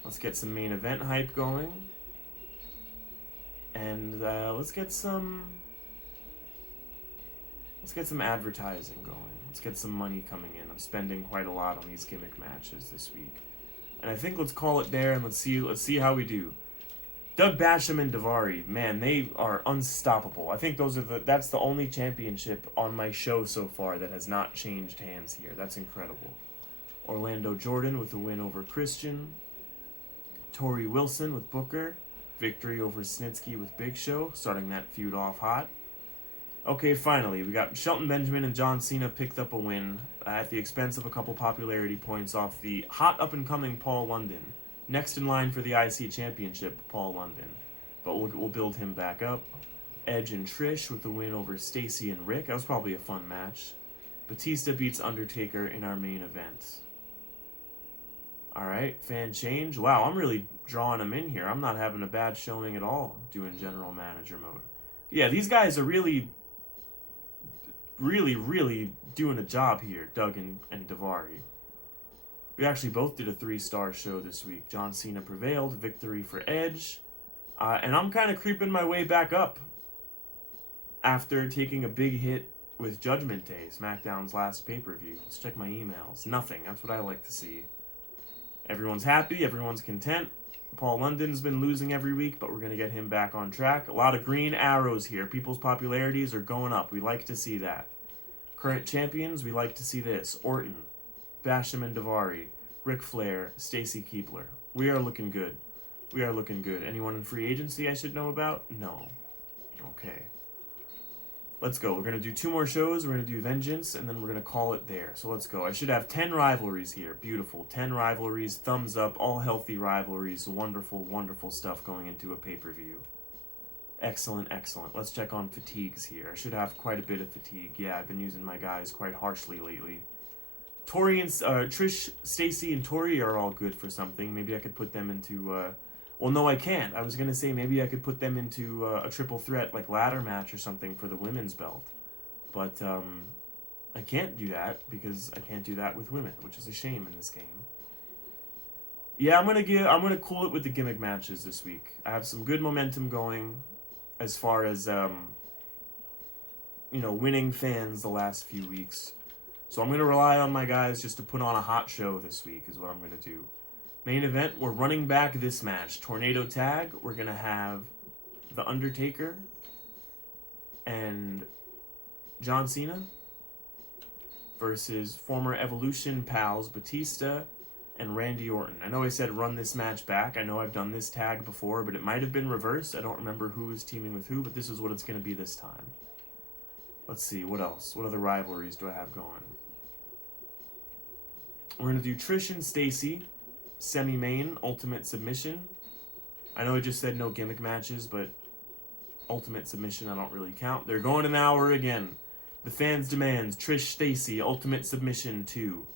Let's get some main event hype going. And let's get some advertising going. Let's get some money coming in. I'm spending quite a lot on these gimmick matches this week. And I think let's call it there, and let's see how we do. Doug Basham and Daivari, man, they are unstoppable. I think that's the only championship on my show so far that has not changed hands here. That's incredible. Orlando Jordan with the win over Christian. Tori Wilson with Booker. Victory over Snitsky with Big Show, starting that feud off hot. Okay, finally, we got Shelton Benjamin and John Cena picked up a win at the expense of a couple popularity points off the hot up-and-coming Paul London. Next in line for the IC Championship, Paul London. But we'll build him back up. Edge and Trish with the win over Stacy and Rick. That was probably a fun match. Batista beats Undertaker in our main event. Alright, fan change. Wow, I'm really drawing them in here. I'm not having a bad showing at all doing general manager mode. Yeah, these guys are really doing a job here, Doug and Daivari. We actually both did a 3-star show this week. John Cena prevailed, victory for Edge. And I'm kind of creeping my way back up after taking a big hit with Judgment Day, SmackDown's last pay-per-view. Let's check my emails. Nothing. That's what I like to see. Everyone's happy. Everyone's content. Paul London's been losing every week, but we're going to get him back on track. A lot of green arrows here. People's popularities are going up. We like to see that. Current champions, we like to see this. Orton, Basham and Daivari, Ric Flair, Stacy Keibler. We are looking good. We are looking good. Anyone in free agency I should know about? No. Okay. Let's go. We're going to do 2 more shows. We're going to do Vengeance, and then we're going to call it there. So let's go. I should have 10 rivalries here. Beautiful. 10 rivalries. Thumbs up. All healthy rivalries. Wonderful, wonderful stuff going into a pay-per-view. Excellent, excellent. Let's check on fatigues here. I should have quite a bit of fatigue. Yeah, I've been using my guys quite harshly lately. Tori and Trish, Stacy, and Tori are all good for something. Maybe I could put them into... well, no, I can't. I was going to say maybe I could put them into a triple threat, like ladder match or something for the women's belt. But I can't do that because I can't do that with women, which is a shame in this game. Yeah, I'm gonna cool it with the gimmick matches this week. I have some good momentum going as far as winning fans the last few weeks. So I'm gonna rely on my guys just to put on a hot show this week is what I'm gonna do. Main event, we're running back this match. Tornado tag, we're going to have The Undertaker and John Cena versus former Evolution pals Batista and Randy Orton. I know I said run this match back. I know I've done this tag before, but it might have been reversed. I don't remember who was teaming with who, but this is what it's going to be this time. Let's see, what else? What other rivalries do I have going? We're going to do Trish and Stacy. Semi-main, ultimate submission. I know I just said no gimmick matches, but ultimate submission I don't really count. They're going an hour again. The fans' demands, Trish Stacy, ultimate submission 2.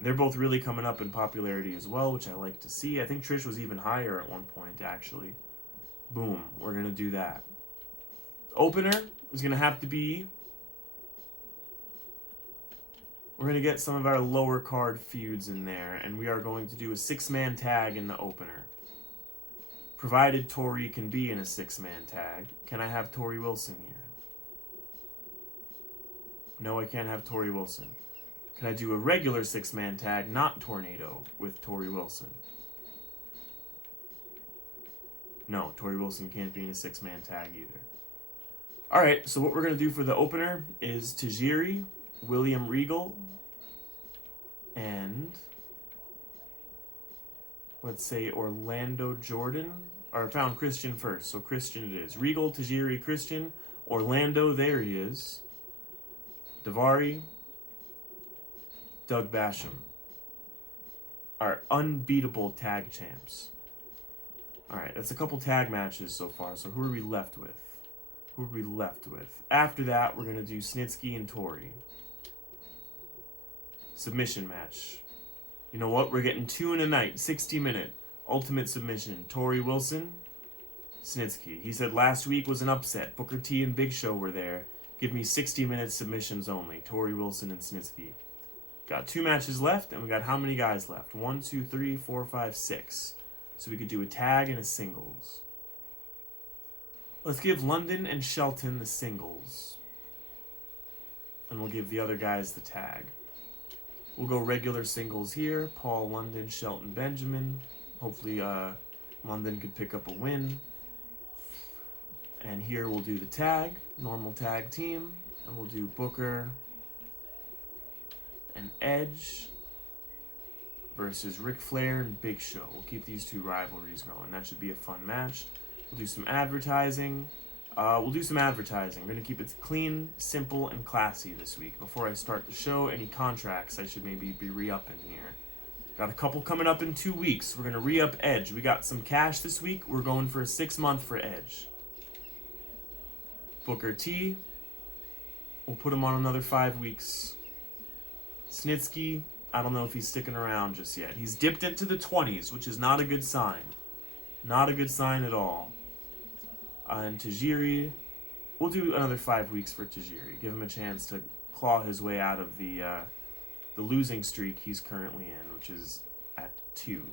They're both really coming up in popularity as well, which I like to see. I think Trish was even higher at one point, actually. Boom, we're going to do that. Opener is going to have to be... We're going to get some of our lower card feuds in there, and we are going to do a 6-man tag in the opener. Provided Tori can be in a 6-man tag. Can I have Tori Wilson here? No, I can't have Tori Wilson. Can I do a regular 6-man tag, not Tornado, with Tori Wilson? No, Tori Wilson can't be in a 6-man tag either. Alright, so what we're going to do for the opener is Tajiri, William Regal, and let's say Orlando Jordan. Or I found Christian first, so Christian it is. Regal, Tajiri, Christian, Orlando, there he is. Davari, Doug Basham. Our unbeatable tag champs. Alright, that's a couple tag matches so far, so who are we left with? After that, we're going to do Snitsky and Tori. Submission match. You know what? We're getting 2 in a night. 60-minute ultimate submission. Tori Wilson, Snitsky. He said last week was an upset. Booker T and Big Show were there. Give me 60-minute submissions only. Tori Wilson and Snitsky. Got 2 matches left, and we got how many guys left? 1, 2, 3, 4, 5, 6. So we could do a tag and a singles. Let's give London and Shelton the singles. And we'll give the other guys the tag. We'll go regular singles here. Paul, London, Shelton, Benjamin. Hopefully London could pick up a win. And here we'll do the tag. Normal tag team. And we'll do Booker and Edge versus Ric Flair and Big Show. We'll keep these 2 rivalries going. That should be a fun match. We'll do some advertising. We're going to keep it clean, simple, and classy this week. Before I start the show, any contracts I should maybe be re-upping here. Got a couple coming up in 2 weeks. We're going to re-up Edge. We got some cash this week. We're going for a 6-month for Edge. Booker T. We'll put him on another 5 weeks. Snitsky. I don't know if he's sticking around just yet. He's dipped into the 20s, which is not a good sign. Not a good sign at all. And Tajiri, we'll do another 5 weeks for Tajiri. Give him a chance to claw his way out of the losing streak he's currently in, which is at 2.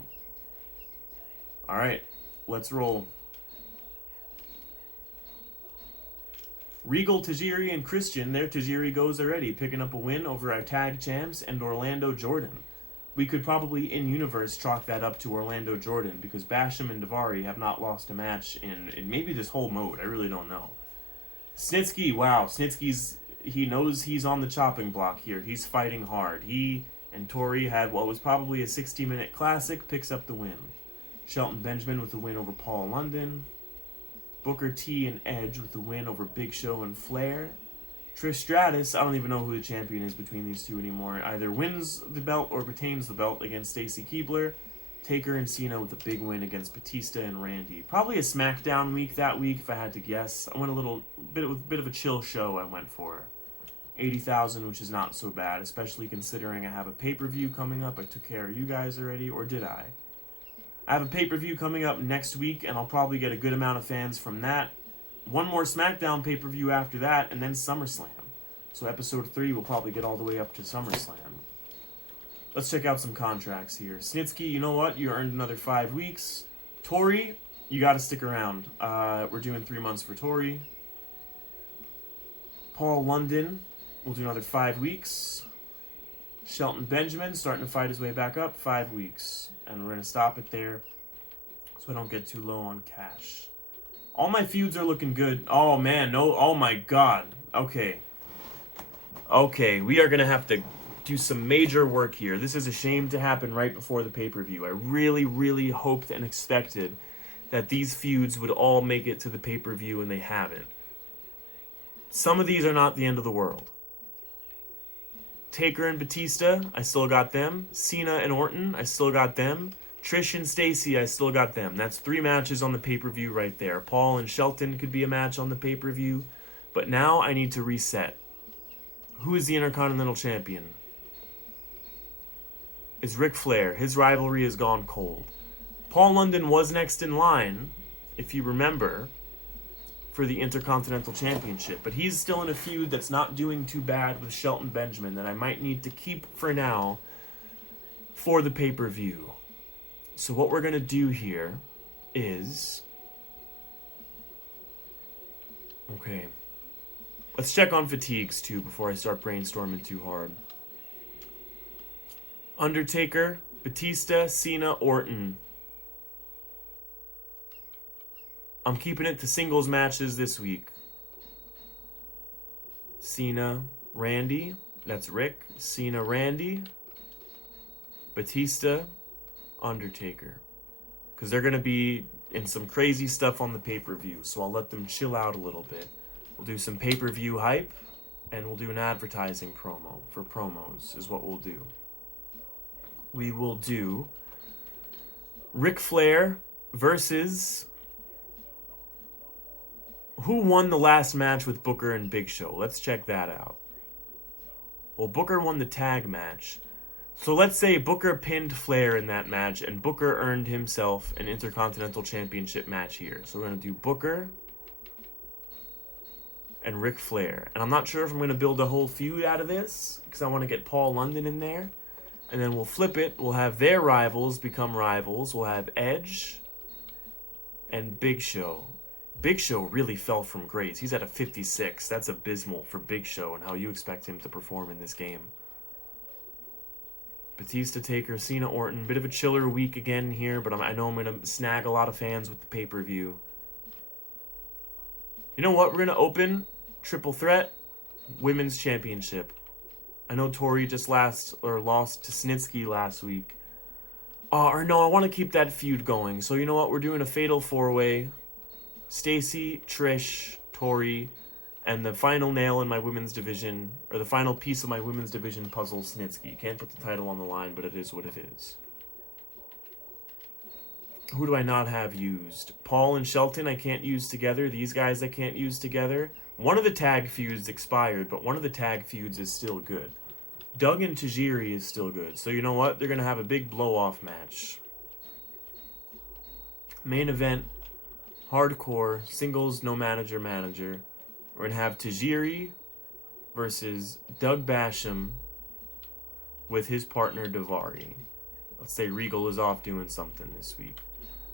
All right, let's roll. Regal, Tajiri, and Christian. There Tajiri goes already, picking up a win over our tag champs and Orlando Jordan. We could probably, in-universe, chalk that up to Orlando Jordan, because Basham and Davari have not lost a match in maybe this whole mode. I really don't know. Snitsky, wow. Snitsky's, he knows he's on the chopping block here. He's fighting hard. He and Tori had what was probably a 60-minute classic, picks up the win. Shelton Benjamin with the win over Paul London. Booker T and Edge with the win over Big Show and Flair. Trish Stratus, I don't even know who the champion is between these 2 anymore, either wins the belt or retains the belt against Stacy Keibler. Taker and Cena with a big win against Batista and Randy. Probably a SmackDown week that week, if I had to guess. I went a bit of a chill show I went for. 80,000, which is not so bad, especially considering I have a pay-per-view coming up. I took care of you guys already, or did I? I have a pay-per-view coming up next week, and I'll probably get a good amount of fans from that. One more SmackDown pay-per-view after that, and then SummerSlam. So episode 3 will probably get all the way up to SummerSlam. Let's check out some contracts here. Snitsky, you know what? You earned another 5 weeks. Tori, you got to stick around. We're doing 3 months for Tori. Paul London, we'll do another 5 weeks. Shelton Benjamin, starting to fight his way back up, 5 weeks. And we're going to stop it there so I don't get too low on cash. All my feuds are looking good. Oh, man, no. Oh, my God. Okay. Okay, we are going to have to do some major work here. This is a shame to happen right before the pay-per-view. I really, really hoped and expected that these feuds would all make it to the pay-per-view, and they haven't. Some of these are not the end of the world. Taker and Batista, I still got them. Cena and Orton, I still got them. Trish and Stacy, I still got them. That's 3 matches on the pay-per-view right there. Paul and Shelton could be a match on the pay-per-view. But now I need to reset. Who is the Intercontinental Champion? It's Ric Flair. His rivalry has gone cold. Paul London was next in line, if you remember, for the Intercontinental Championship. But he's still in a feud that's not doing too bad with Shelton Benjamin that I might need to keep for now for the pay-per-view. So what we're going to do here is... Okay. Let's check on fatigues, too, before I start brainstorming too hard. Undertaker, Batista, Cena, Orton. I'm keeping it to singles matches this week. Cena, Randy. That's Rick. Cena, Randy. Batista, Undertaker. Because they're going to be in some crazy stuff on the pay-per-view, so I'll let them chill out a little bit. We'll do some pay-per-view hype, and we'll do an advertising promo for promos is what we'll do. We will do Ric Flair versus... Who won the last match with Booker and Big Show? Let's check that out. Well, Booker won the tag match. So let's say Booker pinned Flair in that match, and Booker earned himself an Intercontinental Championship match here. So we're going to do Booker and Ric Flair. And I'm not sure if I'm going to build a whole feud out of this, because I want to get Paul London in there. And then we'll flip it. We'll have their rivals become rivals. We'll have Edge and Big Show. Big Show really fell from grace. He's at a 56. That's abysmal for Big Show and how you expect him to perform in this game. Batista, Taker, Cena, Orton. Bit of a chiller week again here, but I know I'm going to snag a lot of fans with the pay-per-view. You know what? We're going to open Triple Threat Women's Championship. I know Tori just lost to Snitsky last week. Or no, I want to keep that feud going. So you know what? We're doing a Fatal 4-Way. Stacy, Trish, Tori, and the final nail in my women's division, or the final piece of my women's division puzzle, Snitsky. Can't put the title on the line, but it is what it is. Who do I not have used? Paul and Shelton I can't use together. These guys I can't use together. One of the tag feuds expired, but one of the tag feuds is still good. Doug and Tajiri is still good. So you know what? They're going to have a big blow-off match. Main event, hardcore, singles, no manager. We're going to have Tajiri versus Doug Basham with his partner Daivari. Let's say Regal is off doing something this week.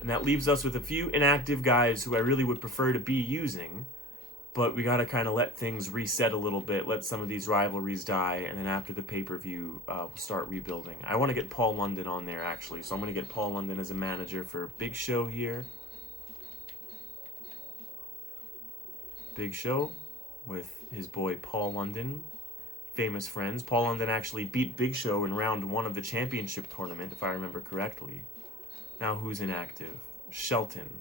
And that leaves us with a few inactive guys who I really would prefer to be using. But we got to kind of let things reset a little bit, let some of these rivalries die, and then after the pay-per-view, we'll start rebuilding. I want to get Paul London on there, actually. So I'm going to get Paul London as a manager for Big Show here. Big Show with his boy Paul London, famous friends. Paul London actually beat Big Show in round 1 of the championship tournament, if I remember correctly. Now who's inactive? Shelton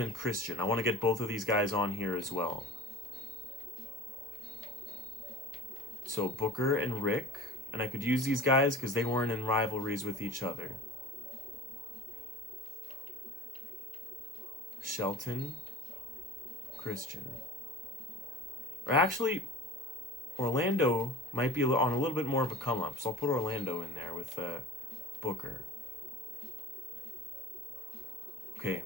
and Christian. I want to get both of these guys on here as well. So Booker and Rick, and I could use these guys because they weren't in rivalries with each other. Shelton, Christian. Or actually, Orlando might be on a little bit more of a come-up, so I'll put Orlando in there with Booker. Okay,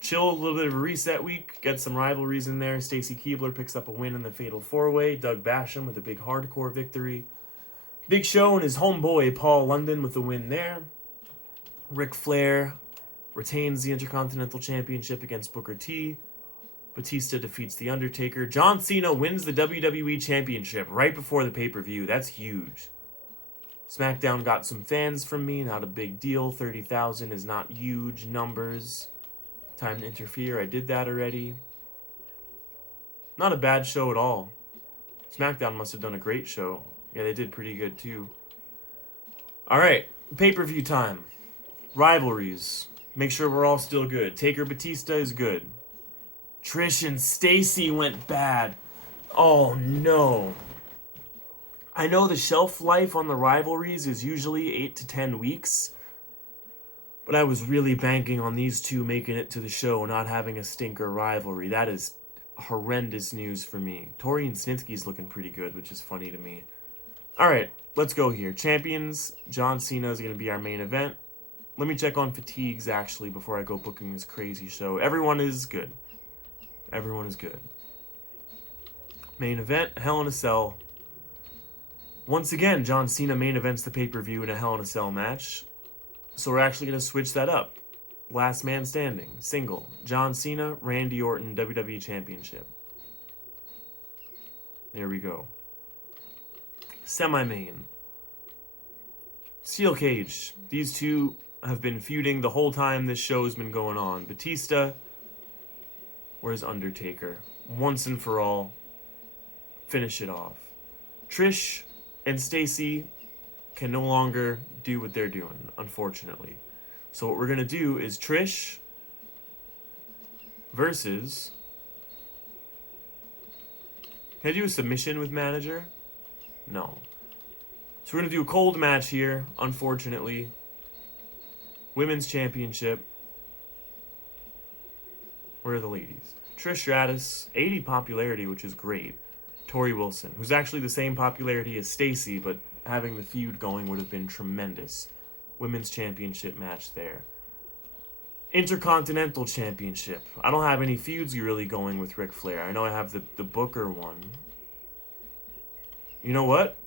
chill, a little bit of a reset week, get some rivalries in there. Stacy Keibler picks up a win in the Fatal 4-Way. Doug Basham with a big hardcore victory. Big Show and his homeboy Paul London with the win there. Ric Flair retains the Intercontinental Championship against Booker T. Batista defeats The Undertaker. John Cena wins the WWE Championship right before the pay-per-view. That's huge. SmackDown got some fans from me. Not a big deal. 30,000 is not huge numbers. Time to interfere. I did that already. Not a bad show at all. SmackDown must have done a great show. Yeah, they did pretty good too. Alright, pay-per-view time. Rivalries. Make sure we're all still good. Taker Batista is good. Trish and Stacy went bad. Oh no. I know the shelf life on the rivalries is usually 8 to 10 weeks. But I was really banking on these two making it to the show, not having a stinker rivalry. That is horrendous news for me. Tori and Snitsky's looking pretty good, which is funny to me. Alright, let's go here. Champions, John Cena is going to be our main event. Let me check on fatigues, actually, before I go booking this crazy show. Everyone is good. Everyone is good. Main event, Hell in a Cell. Once again, John Cena main events the pay-per-view in a Hell in a Cell match. So we're actually going to switch that up. Last man standing. Single. John Cena, Randy Orton, WWE Championship. There we go. Semi-main. Steel Cage. These two have been feuding the whole time this show's been going on. Batista. Where's Undertaker? Once and for all. finish it off. Trish and Stacy can no longer do what they're doing, unfortunately. So what we're going to do is Trish versus... Can I do a submission with manager? No. So we're going to do a cold match here, unfortunately. Women's Championship. Where are the ladies? Trish Stratus, 80 popularity, which is great. Tori Wilson, who's actually the same popularity as Stacy, but having the feud going would have been tremendous. Women's Championship match there. Intercontinental Championship. I don't have any feuds really going with Ric Flair. I know I have the Booker one. You know what?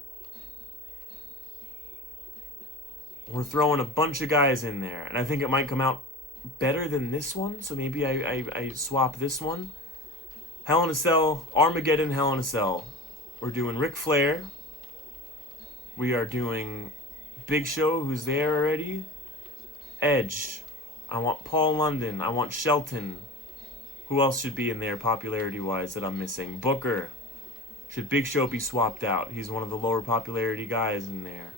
We're throwing a bunch of guys in there, and I think it might come out better than this one, so maybe I swap this one. Hell in a Cell, Armageddon Hell in a Cell. We're doing Ric Flair. We are doing Big Show, who's there already. Edge. I want Paul London. I want Shelton. Who else should be in there popularity-wise that I'm missing? Booker. Should Big Show be swapped out? He's one of the lower popularity guys in there.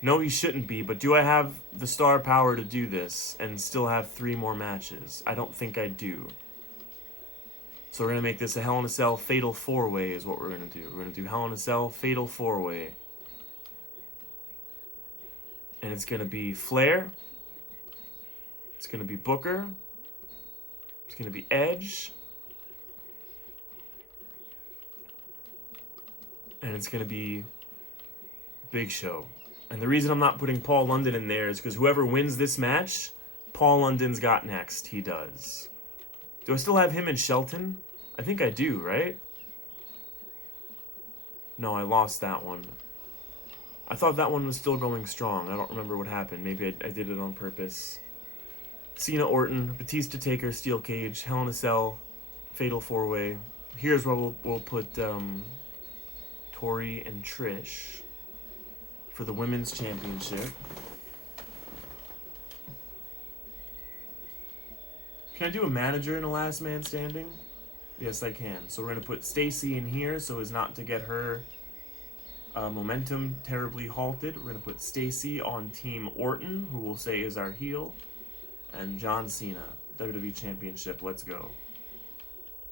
No, he shouldn't be, but do I have the star power to do this and still have 3 more matches? I don't think I do. So we're going to make this a Hell in a Cell Fatal 4-Way is what we're going to do. We're going to do Hell in a Cell Fatal 4-Way. And it's going to be Flair. It's going to be Booker. It's going to be Edge. And it's going to be Big Show. And the reason I'm not putting Paul London in there is because whoever wins this match, Paul London's got next. He does. Do I still have him and Shelton? I think I do, right? No, I lost that one. I thought that one was still going strong. I don't remember what happened. Maybe I did it on purpose. Cena, Orton, Batista, Taker, Steel Cage, Hell in a Cell, Fatal 4-Way. Here's where we'll put Tori and Trish for the Women's Championship. Can I do a manager in a last man standing? Yes, I can. So we're going to put Stacy in here so as not to get her momentum terribly halted. We're going to put Stacy on Team Orton, who we'll say is our heel, and John Cena, WWE Championship. Let's go.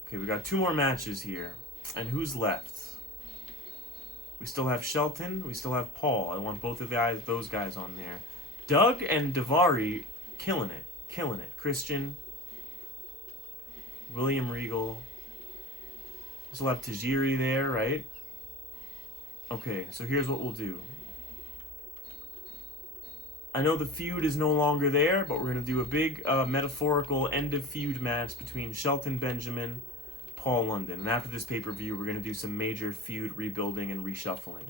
Okay, we got 2 more matches here. And who's left? We still have Shelton. We still have Paul. I want both of those guys on there. Doug and Daivari, killing it. Killing it. Christian. William Regal. Still have Tajiri there, right? Okay, so here's what we'll do. I know the feud is no longer there, but we're going to do a big metaphorical end-of-feud match between Shelton Benjamin, Paul London. And after this pay-per-view, we're going to do some major feud rebuilding and reshuffling.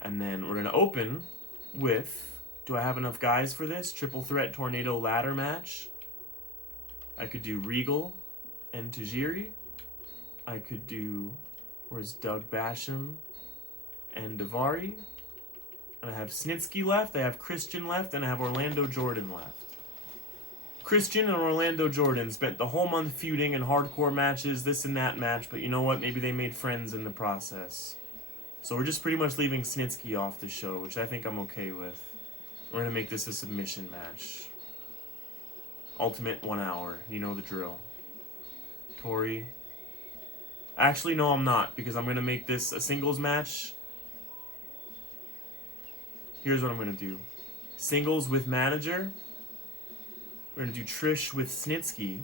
And then we're going to open with... Do I have enough guys for this? Triple Threat Tornado Ladder match. I could do Regal and Tajiri. I could do... Where's Doug Basham and Daivari? And I have Snitsky left, I have Christian left, and I have Orlando Jordan left. Christian and Orlando Jordan spent the whole month feuding in hardcore matches, this and that match, but you know what? Maybe they made friends in the process. So we're just pretty much leaving Snitsky off the show, which I think I'm okay with. We're going to make this a submission match. Ultimate 1 hour. You know the drill. Tori. Actually, no, I'm not, because I'm going to make this a singles match. Here's what I'm going to do. Singles with manager. We're going to do Trish with Snitsky,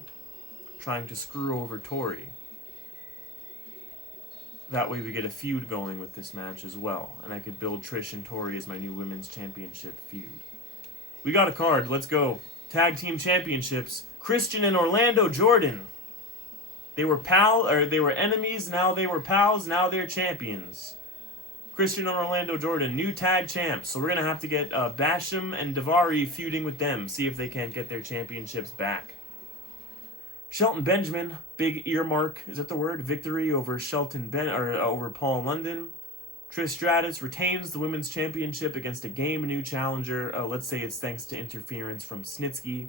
trying to screw over Tori. That way we get a feud going with this match as well. And I could build Trish and Tori as my new Women's Championship feud. We got a card. Let's go. Tag Team Championships. Christian and Orlando Jordan. They were they were enemies, now they were pals, now they're champions. Christian and Orlando Jordan, new tag champs. So we're going to have to get Basham and Daivari feuding with them. See if they can't get their championships back. Shelton Benjamin, big earmark, is that the word? Victory over over Paul London. Trish Stratus retains the Women's Championship against a game new challenger. Let's say it's thanks to interference from Snitsky.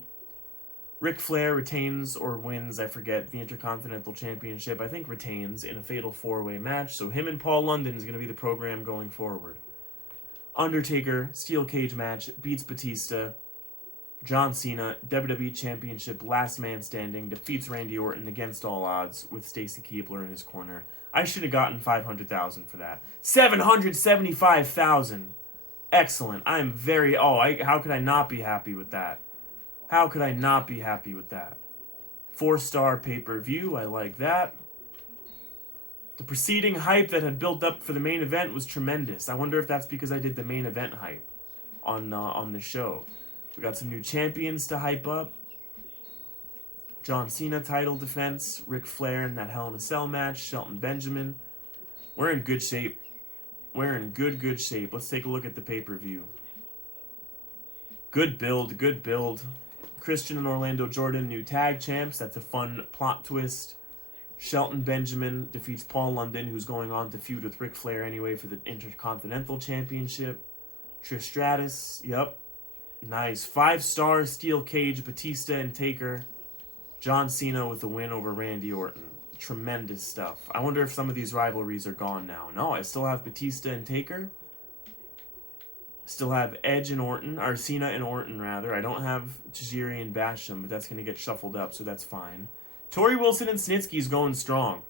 Ric Flair retains or wins, I forget, the Intercontinental Championship. I think retains in a fatal 4-way match. So him and Paul London is going to be the program going forward. Undertaker, steel cage match, beats Batista. John Cena, WWE Championship, last man standing, defeats Randy Orton against all odds with Stacy Keibler in his corner. I should have gotten $500,000 for that. $775,000. Excellent. I am very... how could I not be happy with that? How could I not be happy with that? 4-star pay-per-view. I like that. The preceding hype that had built up for the main event was tremendous. I wonder if that's because I did the main event hype on the show. We got some new champions to hype up. John Cena title defense. Ric Flair in that Hell in a Cell match. Shelton Benjamin. We're in good shape. We're in good shape. Let's take a look at the pay-per-view. Good build, good build. Christian and Orlando Jordan, new tag champs. That's a fun plot twist. Shelton Benjamin defeats Paul London, who's going on to feud with Ric Flair anyway for the Intercontinental Championship. Trish Stratus, yep. Nice. 5-star steel cage, Batista and Taker. John Cena with the win over Randy Orton. Tremendous stuff. I wonder if some of these rivalries are gone now. No, I still have Batista and Taker. Still have Edge and Orton, or Cena and Orton, rather. I don't have Tajiri and Basham, but that's going to get shuffled up, so that's fine. Torrie Wilson and Snitsky's going strong.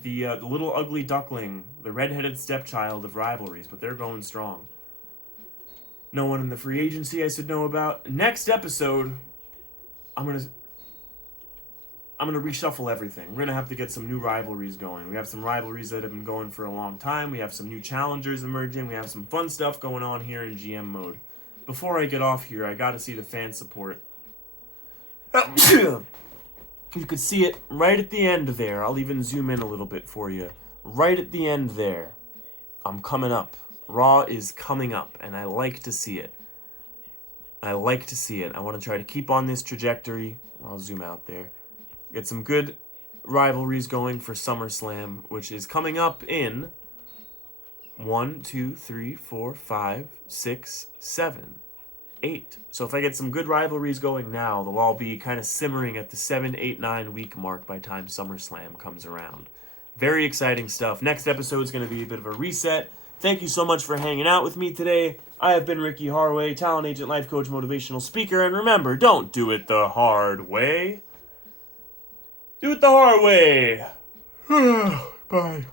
The little ugly duckling, the redheaded stepchild of rivalries, but they're going strong. No one in the free agency I should know about. Next episode, I'm gonna reshuffle everything. We're gonna have to get some new rivalries going. We have some rivalries that have been going for a long time. We have some new challengers emerging. We have some fun stuff going on here in GM mode. Before I get off here, I gotta see the fan support. You could see it right at the end there. I'll even zoom in a little bit for you. Right at the end there. I'm coming up. Raw is coming up, and I like to see it. I like to see it. I want to try to keep on this trajectory. I'll zoom out there. Get some good rivalries going for SummerSlam, which is coming up in 1, 2, 3, 4, 5, 6, 7, 8. So if I get some good rivalries going now, they'll all be kind of simmering at the 7, 8, 9 week mark by time SummerSlam comes around. Very exciting stuff. Next episode is going to be a bit of a reset. Thank you so much for hanging out with me today. I have been Ricky Harway, talent agent, life coach, motivational speaker, and remember, don't do it the hard way. Do it the hard way. Bye.